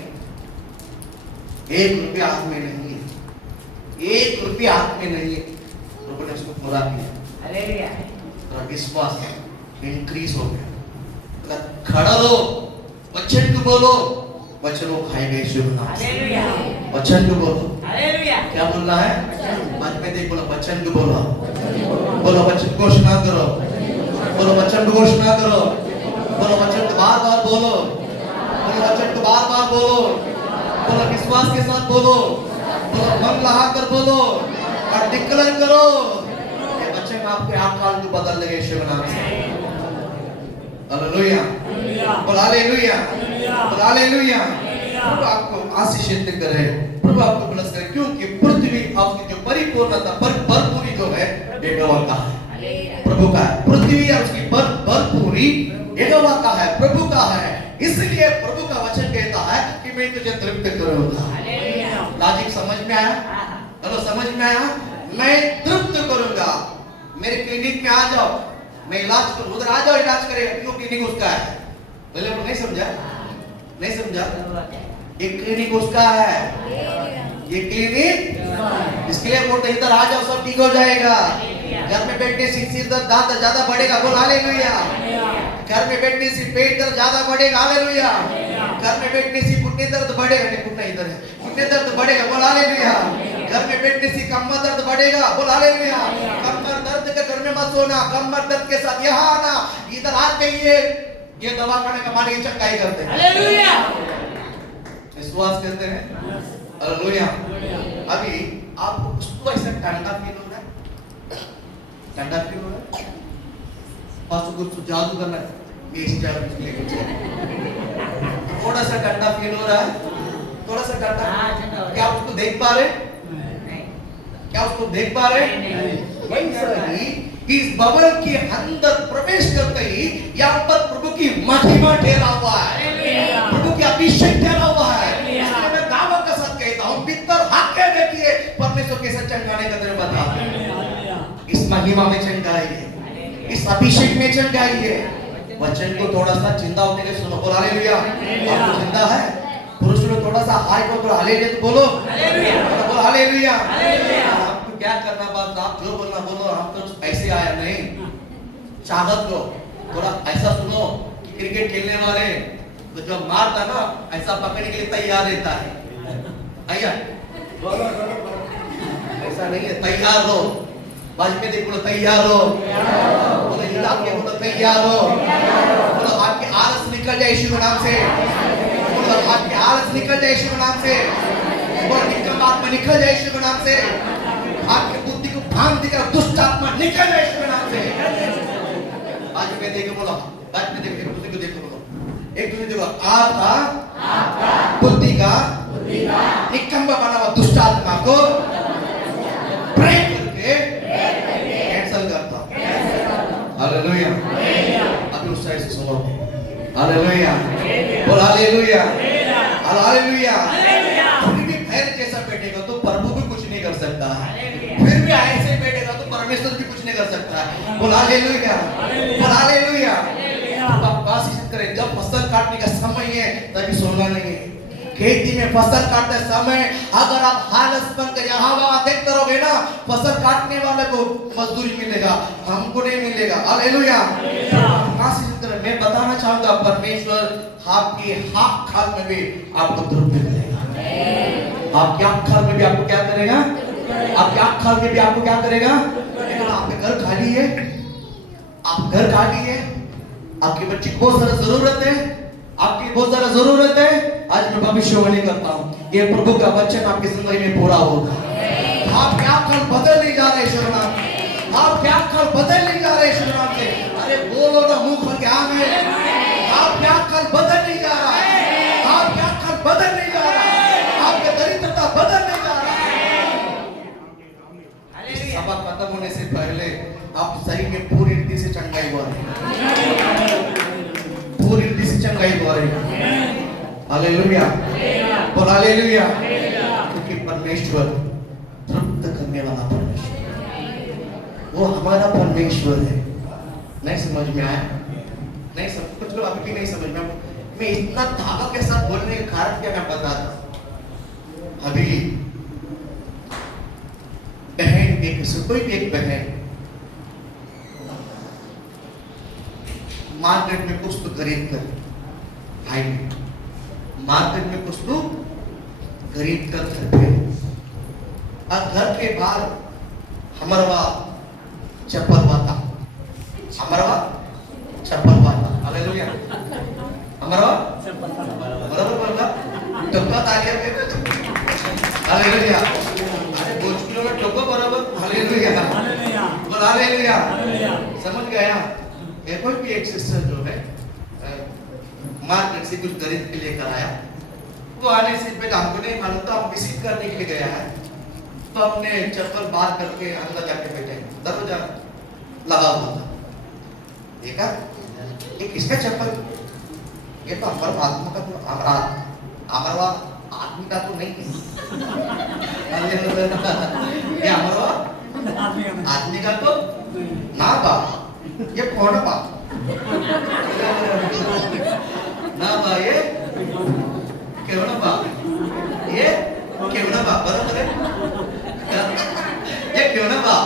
1 रुपया हाथ में नहीं है, 1 रुपया हाथ में नहीं है, प्रभु ने उसको पूरा किया। हालेलुया। और विश्वास इंक्रीज हो गया। खड़ा लो, वचन को बोलो, वचन को खाएंगे यीशु के नाम से। हालेलुया। वचन को बोलो। हालेलुया। क्या बोलना है? आज में देख बोलो, वचन को बोलो, बोलो वचन को घोषणा करो, बोलो वचन को घोषणा करो, बोलो वचन को बार-बार बोलो, बोलो वचन को बार-बार बोलो, बोलो विश्वास के साथ बोलो, बोलो मन लगाकर बोलो और डिक्लेयर करो, ये वचन आपके आकाल को बदल देगा यीशु के नाम से। हालेलुया, बोलो हालेलुया, बोलो हालेलुया। प्रभु आपको आशीषित करे, प्रभु आपको ब्लेस करे, क्योंकि पृथ्वी आपकी जो परिपूर्णता भरपूरी जो है ये गवाह का है, प्रभु का है। पृथ्वी और उसकी भरपूरी यहोवा का है, प्रभु का है। इसलिए प्रभु का वचन कहता है कि मैं तुझे तृप्त करूंगा। लॉजिक समझ में आया? चलो समझ में आया? मैं तृप्त करूंगा। मेरे क्लिनिक में आ जाओ, मैं इलाज करूं, उधर आ जाओ इलाज करे। क्यों? क्लिनिक उसका है। पहले नहीं समझा? नहीं समझा? ये क्लिनिक उसका है, ये क्लिनिक इसके लिए बोलते इधर आ जाओ सब ठीक हो जाएगा। घर में बैठने से सिर दर्द ज्यादा बढ़ेगा, बोल हालेलुया। घर में बैठने से पेट दर्द ज्यादा बढ़ेगा, हालेलुया। घर में बैठने से घुटने दर्द बढ़ेगा, नहीं घुटना इधर है, घुटने दर्द बढ़ेगा, बोल हालेलुया। घर में बैठने से कमर दर्द बढ़ेगा, बोल हालेलुया। कमर दर्द के घर में मत सोना, कमर दर्द के साथ यहाँ आना, इधर आते ही ये दवा खाने का माने चंगाई करते हैं, हालेलुया। विश्वास करते हैं, हालेलुया। अभी आपको कुछ ऐसा ठंडा फील हो रहा है? ठंडा फील हो रहा है? पास कुछ जादू करना है, ये इस जादू लेके चलो। थोड़ा सा ठंडा फील हो रहा है, थोड़ा सा ठंडा। क्या उसको देख पा रहे? क्या उसको देख पा रहे? वैसा ही इस भवन के अंदर प्रवेश करते ही यहाँ पर प्रभु की महिमा ठहरा हुआ है, प्रभु की अभिषेक ठहरा हुआ है। इसलिए मैं दावा के साथ कहता हूँ, भीतर हाके देखिए परमेश्वर कैसे चंगाने का तेरे बता। इस महिमा में चंगाई है, इस अभिषेक में चंगाई है। वचन को थोड़ा सा चिंता होने के सुनो, बोल हालेलुया। आपको चिंता है? पुरुष लोग थोड़ा सा हाय को थोड़ा हालेलुया तो बोलो, बोल हालेलुया। आपको क्या करना बात, आप जो बोलना बोलो, हम तो ऐसे आया नहीं। चाहत लो, थोड़ा ऐसा सुनो कि क्रिकेट खेलने वाले तो जब मारता ना ऐसा पकड़ने के लिए तैयार रहता है, आया ऐसा नहीं है, तैयार हो। बाज में देखो तैयार हो, बोलो हिला के बोलो तैयार हो, बोलो आपके आलस निकल जाए यीशु के नाम से, बोलो आपके आलस निकल जाए यीशु के नाम से, बोलो निकल आत्मा निकल जाए यीशु के नाम से, आपकी बुद्धि को भांग देकर दुष्ट आत्मा निकल जाए यीशु के नाम से। आज में देखो बोलो, आज में देखो, बुद्धि को देखो बोलो, एक दूसरे देखो, आपका बुद्धि का निकम्मा बना हुआ दुष्ट आत्मा को ब्रेक करके कैंसल करता। हालेलुया। अभी उस साइड से सुनो, हालेलुया, बोल हालेलुया, हालेलुया। फिर भी भैर जैसा बैठेगा तो प्रभु भी कुछ नहीं कर सकता है, फिर भी ऐसे बैठेगा तो परमेश्वर भी कुछ नहीं कर सकता है, बोल हालेलुया, बोल हालेलुया। कोशिश करें, जब फसल काटने का समय है तभी सोना नहीं है। खेती में फसल काटते समय अगर आप हालत बनकर यहाँ वहाँ देखते रहोगे ना, फसल काटने वाले को मजदूरी मिलेगा, हमको नहीं मिलेगा। हालेलुया। मैं बताना चाहूंगा, परमेश्वर आपकी हाथ खाल में भी आपको तृप्त करेगा। आपकी आँख खाल में भी आपको क्या करेगा? आपकी आँख खाल में भी आपको क्या करेगा? आपके घर खाली है, आप घर खाली है, आपके बच्चे को बहुत सारा जरूरत है, आपकी बहुत सारा जरूरत है। आज मैं भविष्यवाणी करता हूँ, ये प्रभु का वचन आपकी जिंदगी में पूरा होगा। आप क्या कल बदल नहीं जा रहे यीशु नाम से, आप क्या कल बदल नहीं जा रहे यीशु नाम से। अरे बोलो ना मुंह खोल के आमीन। आप क्या कल बदल नहीं जा रहा है, आप क्या कल बदल नहीं जा रहा है, आपका दरिद्रता बदल नहीं जा रहा है। सबक खत्म होने से पहले आप शरीर में पूरी रीति से चंगाई हुआ है, पूरी रीति से चंगाई हुआ है। हालेलुया, बोल हालेलुया। क्योंकि परमेश्वर तृप्त करने वाला परमेश्वर, वो हमारा परमेश्वर है। नहीं समझ में आया? नहीं सब कुछ लोग अभी भी नहीं समझ में। मैं इतना धागा के साथ बोलने का कारण क्या मैं बताता। अभी बहन कोई भी एक बहन मार्केट में कुछ तो खरीद कर, भाई मार्केट में कुछ तो खरीद कर घर पे, और घर के बाहर हमारा चप्पल वाता, हमारा चप्पल वाता, हालेलुया, हमारा बराबर बोलना टक्का तालियां पे, हालेलुया। अरे भोजपुरी में टक्का बराबर, हालेलुया, बोल हालेलुया। समझ गया? कोई भी एक सिस्टर जो है मार्केट से कुछ खरीद के लेकर आया, वो आने से पहले हमको नहीं मालूम था, हम विजिट करने के लिए गया है, तो अपने चप्पल बाहर करके अंदर जाके बैठे, दरवाजा लगा हुआ था, देखा ये किसका चप्पल? ये तो हमारा आत्मा का तो हमारा आदमी का तो नहीं है। ये हमारा आदमी का तो ना बा, ये कौन बा? ना बा ये केवढा बा, ये केवढा बा, बरोबर है? ये केवढा बा?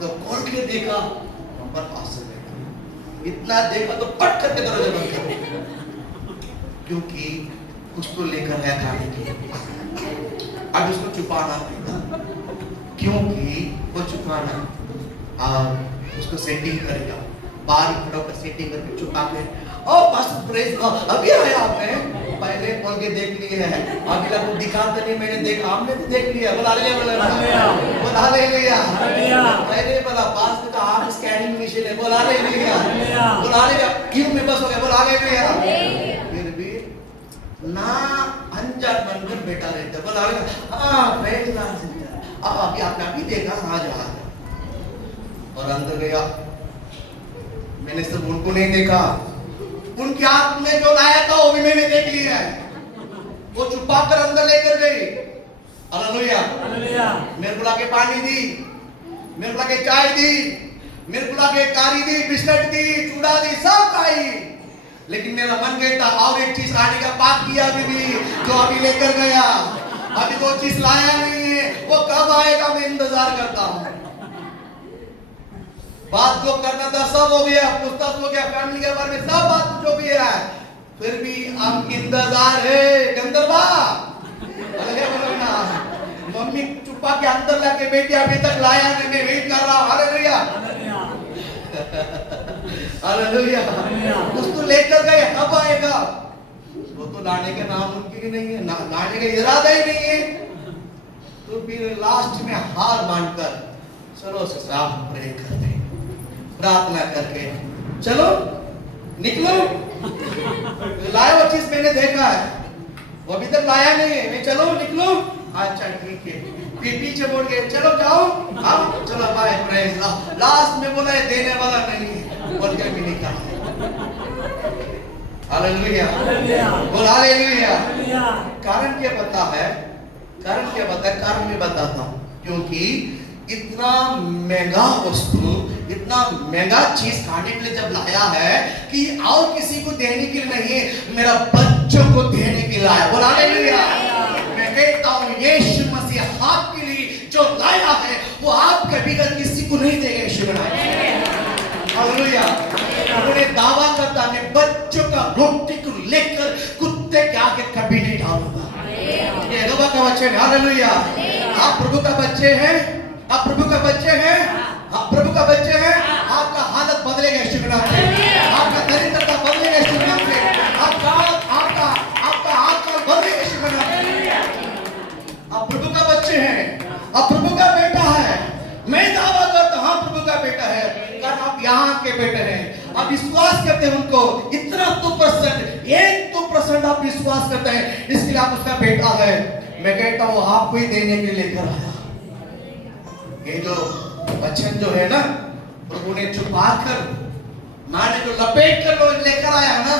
तो कौन के देखा? नंबर पास है, इतना देखा तो पट करके दरवाजा बंद कर, क्योंकि कुछ तो लेकर है खाने के लिए। अब उसको छुपाना पड़ेगा, क्योंकि वो छुपाना और उसको सेटिंग करेगा, बाहर ही खड़ा होकर सेटिंग करके छुपा के, ओ बस प्रेज अभी आया आपने, पहले बोल के देख लिए है, अभी लोग दिखाते नहीं, मैंने देखा, हमने तो देख लिया, बोला ले लिया, पहले बोला पास में तो आप स्कैनिंग मशीन है, बोला ले लिया, क्यों में बस हो गया, बोला ले लिया, फिर भी ना अनजान बनकर बैठा रहता, बोला ले, हाँ प्रेज लॉर्ड, अब अभी आपने अभी देखा, हाँ जा और अंदर गया, मैंने सिर्फ उनको नहीं देखा, उनके हाथ में जो लाया था वो भी मैंने देख लिया है, वो छुपा कर अंदर लेकर गई, हालेलुया, मेरे को लाके पानी दी, मेरे को लाके चाय दी, मेरे को लाके कारी दी, बिस्किट दी, चूड़ा दी, सब खाई, लेकिन मेरा मन कहता और एक चीज खाने का पाक किया अभी भी, जो अभी लेकर गया, अभी वो चीज लाया नहीं है, वो कब आएगा मैं इंतजार करता हूँ। बात जो करना था सब हो गया, पुस्तक हो गया, फैमिली के बारे में सब बात जो भी है, फिर भी हम इंतजार है, गंदरबा मम्मी छुपा के अंदर लाके बेटी अभी तक लाया नहीं, मैं वेट कर रहा हूँ, हालेलुया हालेलुया, कुछ तो लेकर गए, कब आएगा? वो तो लाने का नाम मुमकिन नहीं है, लाने का इरादा ही नहीं है, तो फिर लास्ट में हार मानकर चलो साहब प्रे करते, प्रार्थना करके चलो निकलो, लाया वो चीज मैंने देखा है, वो अभी तक लाया नहीं है, मैं चलो निकलो, अच्छा ठीक है, फिर पीछे बोल के चलो जाओ, अब चलो बाय प्रेज, लास्ट में बोला है देने वाला नहीं है, बोल के भी निकला, हालेलुया, बोल हालेलुया। कारण क्या पता है? कारण क्या पता है? कारण मैं बताता हूँ, क्योंकि इतना महंगा वस्तु, इतना महंगा चीज खाने के लिए जब लाया है कि और किसी को देने के लिए नहीं, मेरा बच्चों को देने के लिए लाया, बोला हालेलुया। मैं कहता हूँ यीशु मसीह आपके लिए जो लाया है वो आप कभी किसी को नहीं देगा, यीशु हालेलुया। उन्होंने दावा करता, मैं बच्चों का रोटी को लेकर कुत्ते के आगे कभी नहीं डालूंगा, ये यहोवा का वचन है, हालेलुया। आप प्रभु का बच्चे हैं, आप प्रभु का बच्चे हैं, आप प्रभु का बच्चे हैं, आपका हालत बदलेगा यीशु के नाम से, आपका दरिद्रता बदलेगा यीशु के नाम से, आपका आत्मा बदलेगा यीशु के नाम से। आप प्रभु का बच्चे हैं, आप प्रभु का बेटा है, मैं दावा करता हूं प्रभु का बेटा है, कारण आप यहाँ के बेटे हैं, आप विश्वास करते हैं उनको, इतना 2%, 1-2% आप विश्वास करते हैं, इसलिए आप उसका बेटा है। मैं कहता हूँ आपको ही देने के लिए लेकर आया, ये जो वचन जो है ना, प्रभु ने छुपा कर, माँ ने जो लपेट कर लो लेकर आया ना,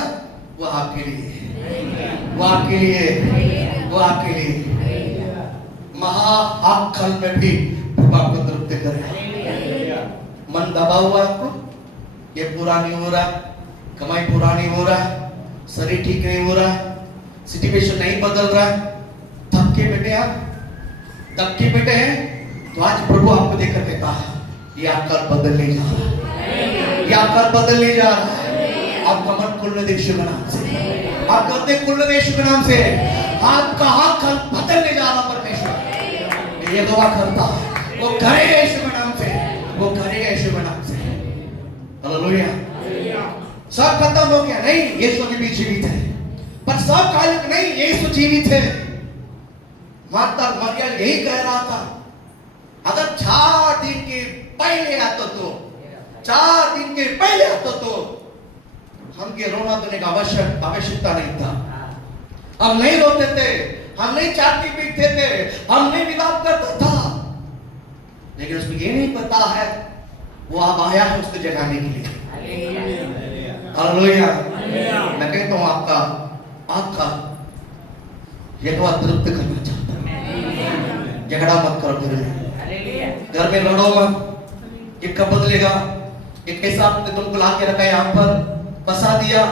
वो आपके लिए, वो आपके लिए, वो आपके लिए महाअक्खल में भी आपको तृप्त करे। मन दबा हुआ आपको, ये पूरा नहीं हो रहा, कमाई पूरा नहीं हो रहा, शरीर ठीक नहीं हो रहा, सिचुएशन नहीं बदल रहा, थके बैठे आप, थके बैठे हैं, तो आज प्रभु आपको देखकर कहता है ये आपका बदलने जा रहा है, ये आपका बदलने जा रहा है, आपका मन खुलने दे यीशु के नाम से, आप गर्दे खुलने दे यीशु के नाम से, आपका आंख बदलने जा रहा परमेश्वर, ये दुआ करता है, वो करेगा यीशु के नाम से, वो करेगा यीशु के नाम से, हालेलुया। सब खत्म हो गया नहीं, यीशु अभी भी जीवित है, पर सब कालिक नहीं, यीशु जीवित है। माता मरियम यही कह रहा था, अगर 4 दिन के पहले आता तो, 4 दिन के पहले आता तो हम के रोना देने का आवश्यकता नहीं था, हम नहीं रोते थे, हम नहीं चाहती पीटते थे, हम नहीं विलाप करता था, लेकिन उसको ये नहीं पता है वो अब आया है उसको जगाने के लिए, हालेलुया। मैं कहता हूँ आपका यहोवा तृप्त करना चाहता है। झगड़ा मत करो घर में, घर में लड़ो मत। ये कब बदलेगा? ये कैसा आपने तुमको ला के रखा है यहाँ पर, फंसा दिया,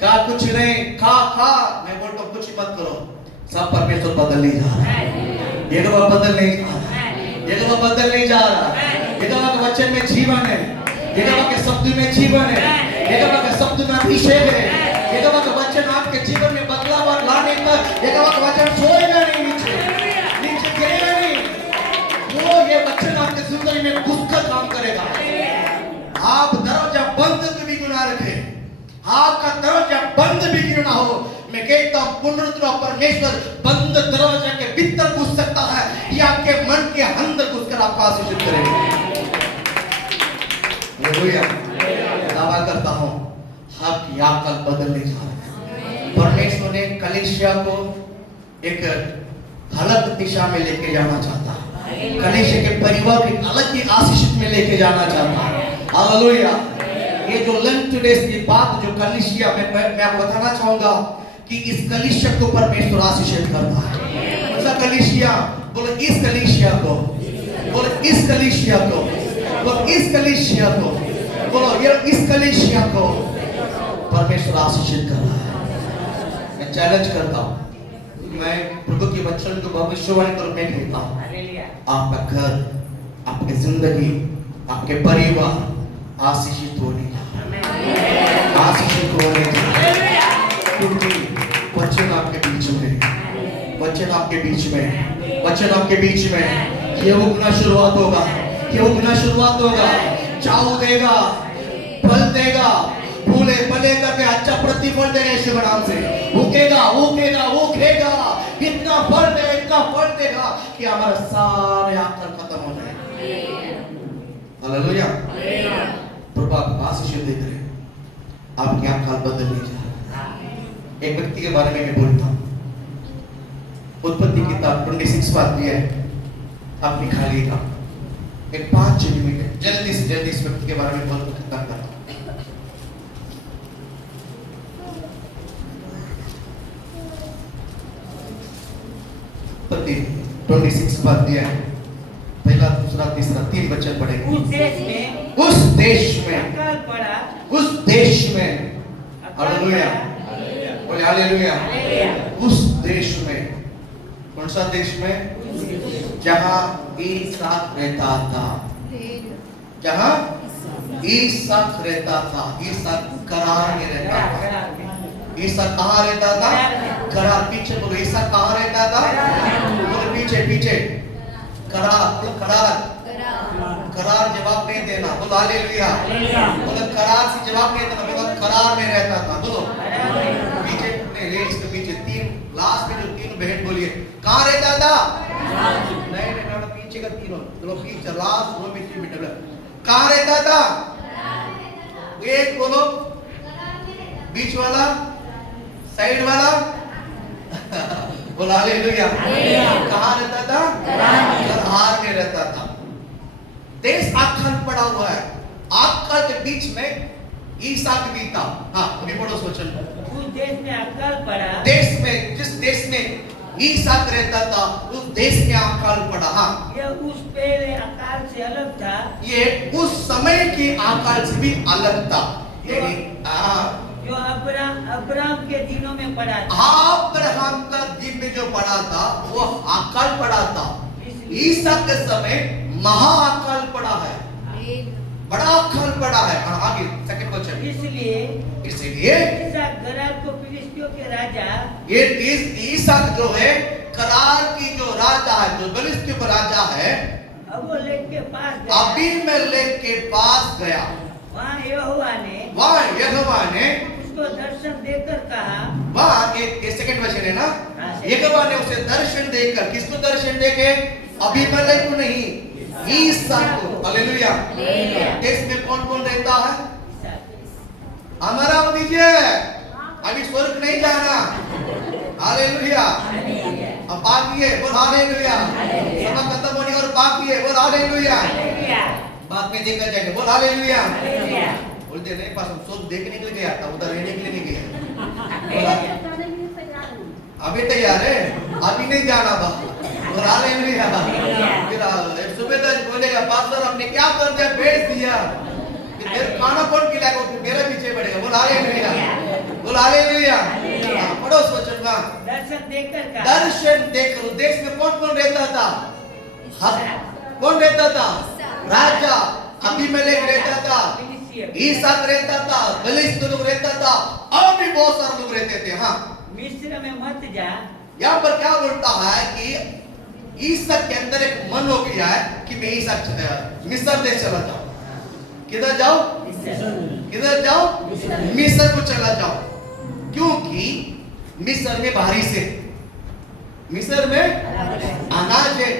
कहा कुछ नहीं, खा। मैं बोलता हूँ कुछ मत करो, सब परमेश्वर बदल नहीं जा रहा है। यहोवा बदल नहीं जा रहा है, यहोवा बदल नहीं जा रहा है। यहोवा के वचन में जीवन है, यहोवा के शब्द में जीवन है, यहोवा के शब्द में अभिषेक है। यहोवा का वचन आपके जीवन में बदलाव लाने तक यहोवा का वचन सोएगा नहीं, नीचे गिरेगा नहीं। वो ये वचन आपके जिंदगी में घुसकर काम करेगा। आप दरवाजा बंद भी क्यों ना रखे, आपका दरवाजा बंद भी क्यों ना हो, मैं कहता हूं पुनरुत्थान परमेश्वर बंद दरवाजा के भीतर घुस सकता है, या आपके मन के अंदर घुसकर आपको आशीषित करेगा। हालेलुया। दावा करता हूं आपकी अक्ल बदलने जा रही है। परमेश्वर ने कलीसिया को एक अलग दिशा में लेके जाना चाहता है। कलीसिया के परिवार को एक अलग ही आशीषित में लेके जाना चाहता है। हालेलुया। ये जो लंच डेज की बात जो कलीसिया में मैं आपको बताना चाहूंगा कि इस कलीसिया को परमेश्वर आशीषित करता है। ऐसा कलीसिया बोलो, इस कलीसिया को बोलो, इस कलीसिया को बोलो, इस कलीसिया को बोलो, ये इस कलीसिया को परमेश्वर आशीषित कर रहा है। मैं चैलेंज करता हूं, मैं प्रभु के वचन को भविष्यवाणी कर मैं कहता हूं, आपका घर, आपकी जिंदगी, आपके परिवार आशीषित होने जा रहा है, आशीषित होने जा रहा है। क्योंकि वचन आपके बीच में, वचन आपके बीच में, वचन आपके बीच में ये उगना शुरुआत होगा, ये उगना शुरुआत होगा, चाऊ देगा, फल देगा, फूले फले करके अच्छा प्रतिफल देगा। यीशु के नाम से उगेगा, उगेगा, उगेगा, इतना फल देगा, इतना फल देगा कि हमारा सारे आकर खत्म हो जाए। हालेलुया। प्रभु आपको आशीष दे करे, आपकी आंखें बदलने जा रही है। एक व्यक्ति के बारे में मैं बोलता हूँ, उत्पत्ति किताब 26 बात दिया है, आप निकालिएगा। एक 5 मिनट जल्दी से जल्दी इस व्यक्ति के बारे में बोल खत्म करता हूँ। उत्पत्ति 26 बात दिया है, पहला, दूसरा, तीसरा, 3 वचन पढ़ेंगे। उस देश में अकाल पड़ा, उस देश में हालेलुया, बोले हालेलुया। उस देश में, कौन सा देश में? जहां ईसाक रहता था, जहां ईसाक रहता था। ईसाक करार में रहता था। ईसाक कहाँ रहता था? करार। पीछे बोलो, ईसाक कहाँ रहता था? बोलो पीछे, पीछे। करार, बोलो करार। करार जवाब नहीं देना, बोलो हालेलुया। बोलो करार से जवाब नहीं देना, बोलो करार में रहता था। बोलो पीछे, लेट्स के पीछे 3 लास्ट में जो 3 बहन बोलिए, कहाँ रहता था? नहीं, पीछे का 3, बोलो पीछे लास्ट 2 में 3 मिनट। कहाँ रहता था? एक बोलो, बीच वाला, साइड वाला, बोलो हालेलुया। कहाँ रहता था? करार में रहता था। देश आखंड पड़ा हुआ है, आखंड के बीच में ईसाक भी था। हाँ, अभी पढ़ो वचन। उस देश में अकाल पड़ा, देश में, जिस देश में ईसाक रहता था उस देश में अकाल पड़ा। हाँ, यह उस पहले अकाल से अलग था, ये उस समय की अकाल से भी अलग था। यानी जो अब्राम के दिनों में पड़ा था। अब्राहम का दिन में जो पड़ा था वो अकाल पड़ा था। ईसा के समय महाअकाल पड़ा है, बड़ा अकाल पड़ा है। आगे सेकंड क्वेश्चन। इसलिए ईसा गरार को फिलिस्तियों के राजा, ये ईसा जो है करार की जो राजा है, जो फिलिस्तियों का राजा है, अब वो लेक के पास गया। अबीमेलेक के पास गया। वहाँ यहोवा ने उसको दर्शन देकर कहा, वहाँ ये सेकंड वचन है ना, यहोवा ने उसे दर्शन देकर, किसको दर्शन देके? अबीमेलेक को नहीं, ईसा को। हालेलुया। देश में कौन कौन रहता है? हमारा दीजिए, अभी स्वर्ग नहीं जाना। हालेलुया। अब बाकी है, बोल हालेलुया। समय खत्म होने और बाकी है, बोल हालेलुया। बाद में देखा जाएगा, बोल हालेलुया। बोलते नहीं पास हम सोच देखने के लिए गया था, उधर रहने के लिए नहीं गया। अभी तैयार है, अभी नहीं जाना बाबा। और हालेलुया। फिर एक सूबेदार बोलेगा पास्टर हमने क्या कर दिया, भेज दिया, फिर मेरे खाना कौन खिलाएगा, फिर मेरे पीछे पड़ेगा। बोल हालेलुया, बोल हालेलुया। पड़ोस वचन का दर्शन देखकर का दर्शन देखकर देश में कौन कौन रहता था? कौन रहता था? राजा अबीमेलेक रहता था, ईसाक रहता था, बलिष्ठ लोग रहता था, और भी बहुत सारे लोग रहते थे। हाँ, मिस्र में मत जा। यहाँ पर क्या बोलता है कि ईसाक के अंदर एक मन हो गया है कि मैं ईसाक मिस्र देश चला जाऊं। किधर जाओ? किधर जाओ? मिस्र को चला जाओ, क्योंकि मिस्र में बारिश है, मिस्र में अनाज है,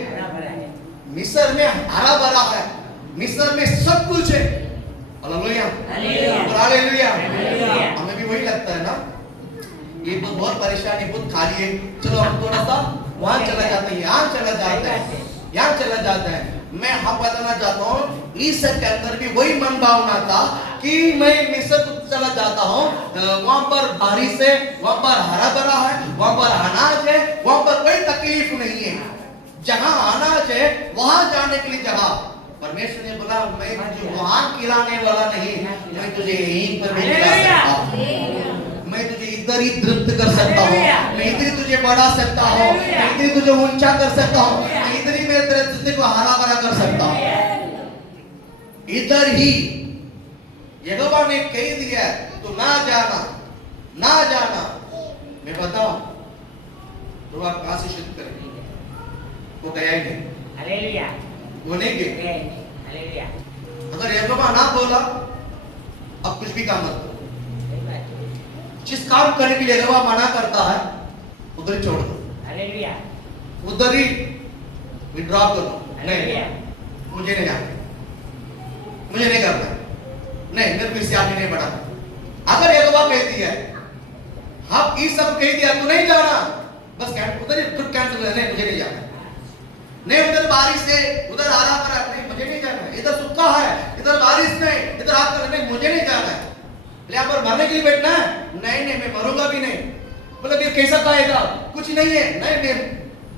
मिस्र में हरा भरा है, मिस्र में सब कुछ है। Hallelujah, hallelujah. हमें भी वही लगता है ना, ये बहुत परेशानी, बहुत खाली है, चलो हम थोड़ा सा वहां चला जाते हैं, यहाँ चला जाते हैं, यहाँ चला जाते हैं। मैं हाँ बताना चाहता हूँ, ईसाक के अंदर भी वही मन भावना था कि मैं मिस्र को चला जाता हूँ, वहां पर बारिश है, वहां पर हरा भरा है, वहां पर अनाज है, वहां पर कोई तकलीफ नहीं है। जहां अनाज है वहां जाने के लिए जगह, परमेश्वर ने बोला मैं तुझे वहां खिलाने वाला नहीं, मैं तुझे यहीं पर भी खिला सकता हूं, मैं तुझे इधर ही तृप्त कर सकता हूं, मैं इधर ही तुझे बढ़ा सकता हूं, मैं इधर ही तुझे ऊंचा कर सकता हूं, मैं इधर ही मेरे तेरे जिंदगी को हरा भरा कर सकता हूं। इधर ही यहोवा ने कह दिया तो ना जाना, ना जाना। मैं बताऊं तो आप आशीषित करेंगे, वो गया ही नहीं, हालेलुया, वो नहीं गए। हालेलुया। अगर यहोवा ना बोला अब कुछ भी काम मत करो, जिस काम करने के लिए यहोवा मना करता है उधर ही छोड़ दो, हालेलुया, उधर ही विड्रॉ कर दो। नहीं, मुझे नहीं आना, मुझे नहीं करना, नहीं मेरे को इससे आगे नहीं बढ़ा। अगर यहोवा कह दिया आप ये सब कह दिया तो नहीं जाना, बस उधर ही ट्रिप कैंसिल कर, नहीं मुझे नहीं जाना, नहीं उधर बारिश है, उधर हरा भरा, नहीं मुझे नहीं जाना है, इधर सूखा है, इधर बारिश नहीं, इधर आप कर, नहीं मुझे नहीं जाना है। यहाँ पर मरने के लिए बैठना है, नहीं नहीं मैं मरूंगा भी नहीं। बोला फिर कैसा खाएगा? कुछ नहीं है, नहीं मैं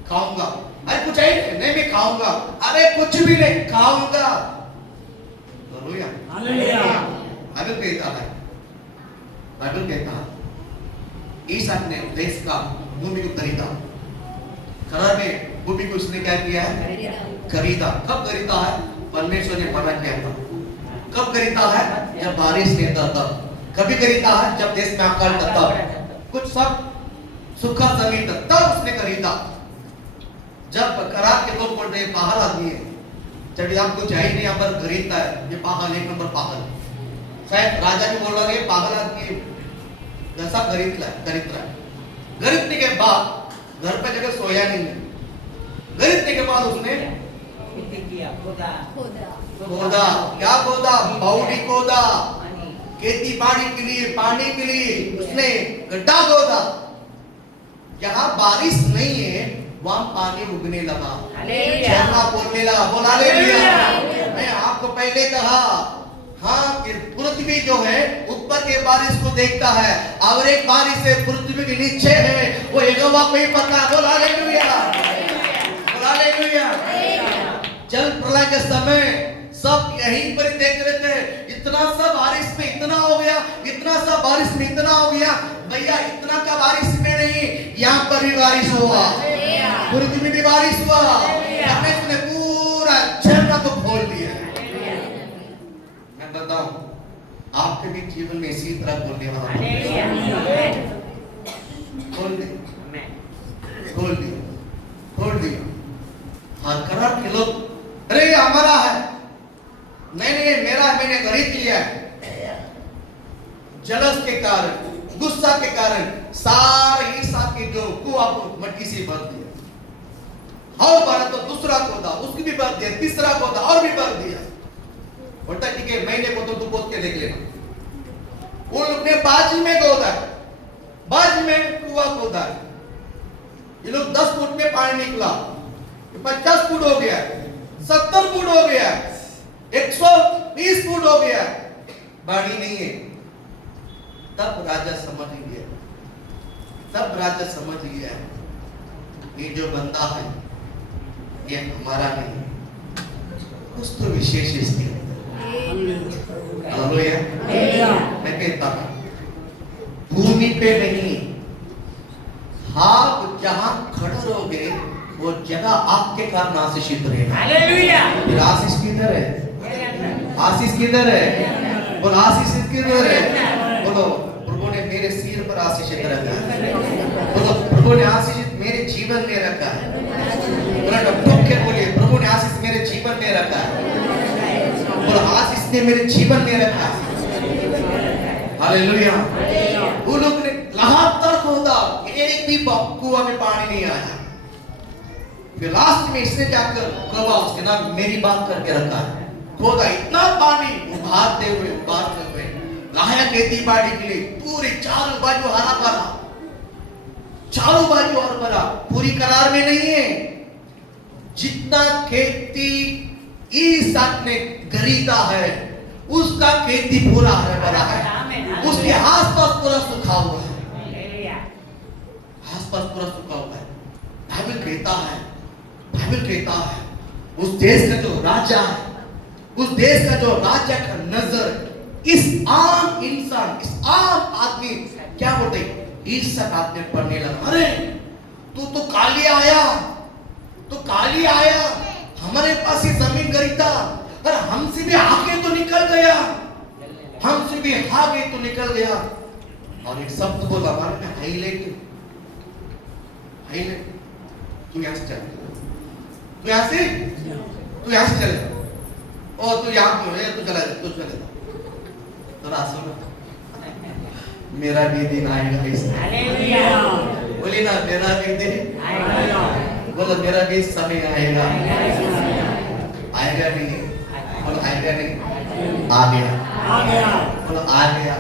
खाऊंगा। अरे कुछ है नहीं, मैं खाऊंगा। अरे कुछ भी नहीं, खाऊंगा। Hallelujah, hallelujah. बाइबल कहता है, बाइबल कहता है ईसाक ने देश का भूमि को खरीदा, करार में भूमि को उसने क्या किया है? खरीदा। कब खरीदा है? परमेश्वर ने मना किया था। कब खरीदा है? जब बारिश नहीं था तब। कभी खरीदा है? जब देश में अकाल था तब, कुछ सब सूखा जमीन था तब उसने खरीदा। जब करार के लोग बोलते हैं पागल आदमी है, जब आपको चाहिए नहीं यहाँ पर खरीदता है, ये पागल, एक नंबर पागल। शायद राजा भी बोल रहा है पागल आदमी जैसा खरीद रहा है। खरीदने के बाद घर पे जगह सोया नहीं है, खरीदने के बाद उसने खोदा। क्या खोदा? बाउडी खोदा, खेती बाड़ी के लिए, पानी के लिए उसने गड्ढा खोदा। जहां बारिश नहीं है वहां पानी उगने लगा, झरना बोलने लगा। बोल हालेलुया। मैं आपको पहले कहा हाँ कि पृथ्वी जो है ऊपर के बारिश को देखता है, और एक बारिश है पृथ्वी के नीचे है, वो यहोवा को ही पता है। बोल हालेलुया, बोल हालेलुया। जल प्रलय के समय सब यहीं पर देख रहे थे, इतना सा बारिश में इतना हो गया, इतना सा बारिश में इतना हो गया। भैया इतना का बारिश में नहीं, यहाँ पर भी बारिश हुआ, पृथ्वी में भी बारिश हुआ, परमेश्वर ने पूरा झरना को खोल दिया। मैं बताऊं आपके भी जीवन में इसी तरह बोलने वाला खोल दिया, खोल दिया, खोल दिया। हाँ करार के लोग अरे हमारा है, नहीं नहीं मेरा, मैंने खरीद लिया है। जलस के कारण, गुस्सा के कारण सारे ईसाक के जो कुआं को मट्टी से भर दिया, और भरा तो दूसरा खोदा, उसकी भी भर दिया, तीसरा खोदा और भी भर दिया। बोलता ठीक है महीने को तो तू खोद के देख लेना। उन लोग ने बाजी में खोदा, बाजी में कुआं खोदा। ये लोग 10 फुट में पानी निकला, 50 फुट हो गया, 70 फुट हो गया, 120 फुट हो गया, बाणी नहीं है। तब राजा समझ गया, तब राजा समझ गया ये जो बंदा है ये हमारा नहीं, कुछ तो विशेष इसके अंदर। हालेलुया। मैं कहता हूं भूमि पे नहीं, आप जहां खड़े रहोगे वो जगह आपके कारण आशीषित रहेगा। हालेलुया। फिर आशीष किधर है? आशीष किधर है? बोलो आशीष किधर है? बोलो प्रभु ने मेरे सिर पर आशीषित रखा है। बोलो प्रभु ने आशीष मेरे जीवन में रखा है। बोलो ठोक के बोलिए प्रभु ने आशीष मेरे जीवन में रखा है। बोलो आशीष ने मेरे जीवन में रखा है। हालेलुया। वो लोग ने लगातार खोदा, एक भी कुआं में पानी नहीं आया। फिर लास्ट में इसने जाकर कहा उसके नाम मेरी बात करके रखा है। खोदा इतना पानी उभारते हुए लाया खेती बाड़ी के लिए, पूरी चारों बाजू हरा भरा, चारों बाजू हरा भरा, पूरी करार में नहीं है। जितना खेती ईसाक ने खरीदा है उसका खेती पूरा हरा भरा है, उसके आसपास पूरा सूखा हुआ है, आसपास पूरा सूखा हुआ है। बाइबल कहता है उस देश का जो राजा है, उस देश का जो राजा का नजर इस आम इंसान, इस आम आदमी क्या बोलते ईसाक आदमी पढ़ने लगा। अरे तू तो काली आया, हमारे पास ये जमीन खरीदा, पर हमसे भी आगे तो निकल गया, हमसे भी आगे तो निकल गया। और एक शब्द बोला हमारे में हाईलाइट, तू यहाँ से चल, तू यहाँ से चले, और तू यहाँ क्यों है? तू चले थोड़ा सुनो, मेरा भी दिन आएगा। बोली ना मेरा भी दिन आएगा, बोलो मेरा भी समय आएगा। आएगा नहीं, बोलो आएगा नहीं, आ गया, बोलो आ गया,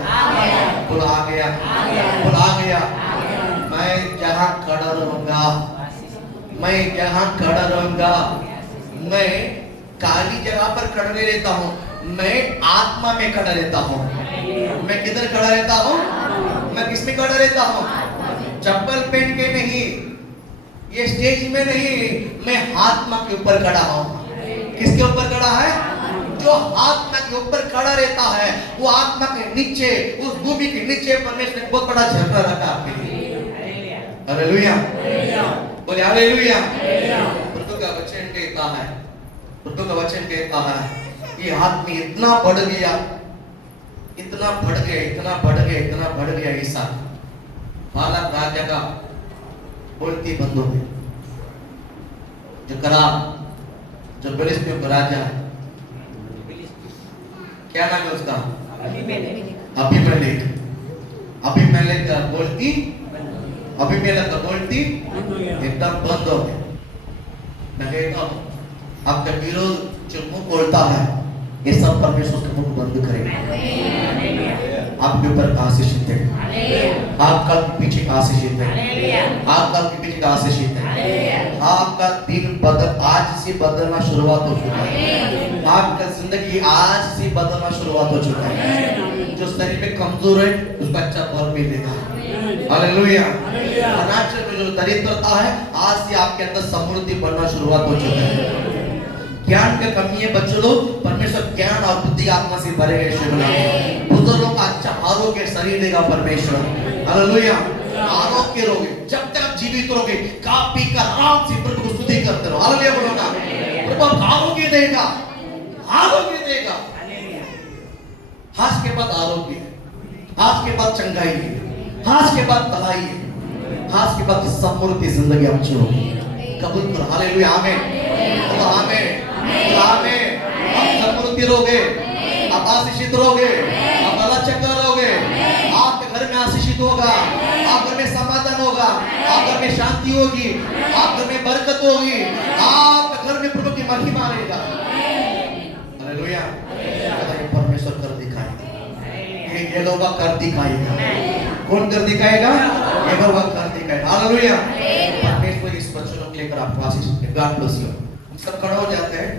बोलो आ गया, बोलो आ गया। मैं जहाँ खड़ा रहूंगा, मैं काली जगह पर खड़ा नहीं रहता हूँ, मैं आत्मा में खड़ा रहता हूँ। मैं किधर खड़ा रहता हूँ? मैं किस में खड़ा रहता हूँ? चप्पल पहन के नहीं, ये स्टेज में नहीं, मैं आत्मा के ऊपर खड़ा हूँ। किसके ऊपर खड़ा है? जो आत्मा के ऊपर खड़ा रहता है, वो आत्मा के नीचे, उस भूमि के नीचे परमेश्वर ने बहुत बड़ा झरना रखा आपके लिए। हालेलुया, बोले हालेलुया। प्रभु का वचन कहता है, प्रभु का वचन कहता है ये आदमी इतना बढ़ गया, इतना बढ़ गया ईसाक, बालक राजा का बोलती बंद हो गई। जो कराम, जो फिलिस्तीन का राजा है, क्या नाम है उसका? अबीमेलेक का बोलती एकदम बंद हो गई। मैं कहता हूँ आपका विरोध जो मुंह बोलता है ये सब परमेश्वर के मुंह बंद करेगा। आपके ऊपर आशीषित है, आपका पीछे आशीषित है, आपका पीछे आशीषित है। आपका दिन बदल आज से बदलना शुरुआत हो चुका है। आपका जिंदगी आज से बदलना शुरुआत हो चुका है। जो शरीर में कमजोर है उसको अच्छा फल मिलेगा। हालेलुया। अनाज में जो दरिद्रता है आज से आपके अंदर समृद्धि बढ़ना शुरुआत हो चुका है। ज्ञान की कमी है बच्चों लोग, परमेश्वर ज्ञान और बुद्धि आत्मा से भरेगा। बुजुर्गों का अच्छा आरोग्य शरीर देगा परमेश्वर। हालेलुया। आरोग्य रहोगे, जब तक आप जीवित रहोगे, खा पी कर आराम से प्रभु को स्तुति करते रहो। हालेलुया बोलो ना। प्रभु आरोग्य देगा, आरोग्य देगा। हाथ के बाद आरोग्य, हाथ के बाद चंगाई है, हाथ के बाद तलाई है, हाथ के बाद समृद्धि जिंदगी आप जियोगे। कबूल करो। हालेलुया। आमीन। बोलो आमीन। आमीन। आप समृद्धि रहोगे, आप आशीषित रहोगे, आप भला चंगा रहोगे, आपके घर में आशीषित होगा, आप घर में समाधान होगा, आप घर में शांति होगी, आप घर में बरकत होगी, आपके घर में प्रभु की महिमा रहेगा। हालेलुया। परमेश्वर कर दिखाएगा, ये लोग कर दिखाएगा। कौन कर दिखाएगा? ये लोग कर दिखाएगा। हालेलुया। परमेश्वर इस वचनों को लेकर आपको आशीष देगा। God bless you. हम सब खड़े हो जाते हैं।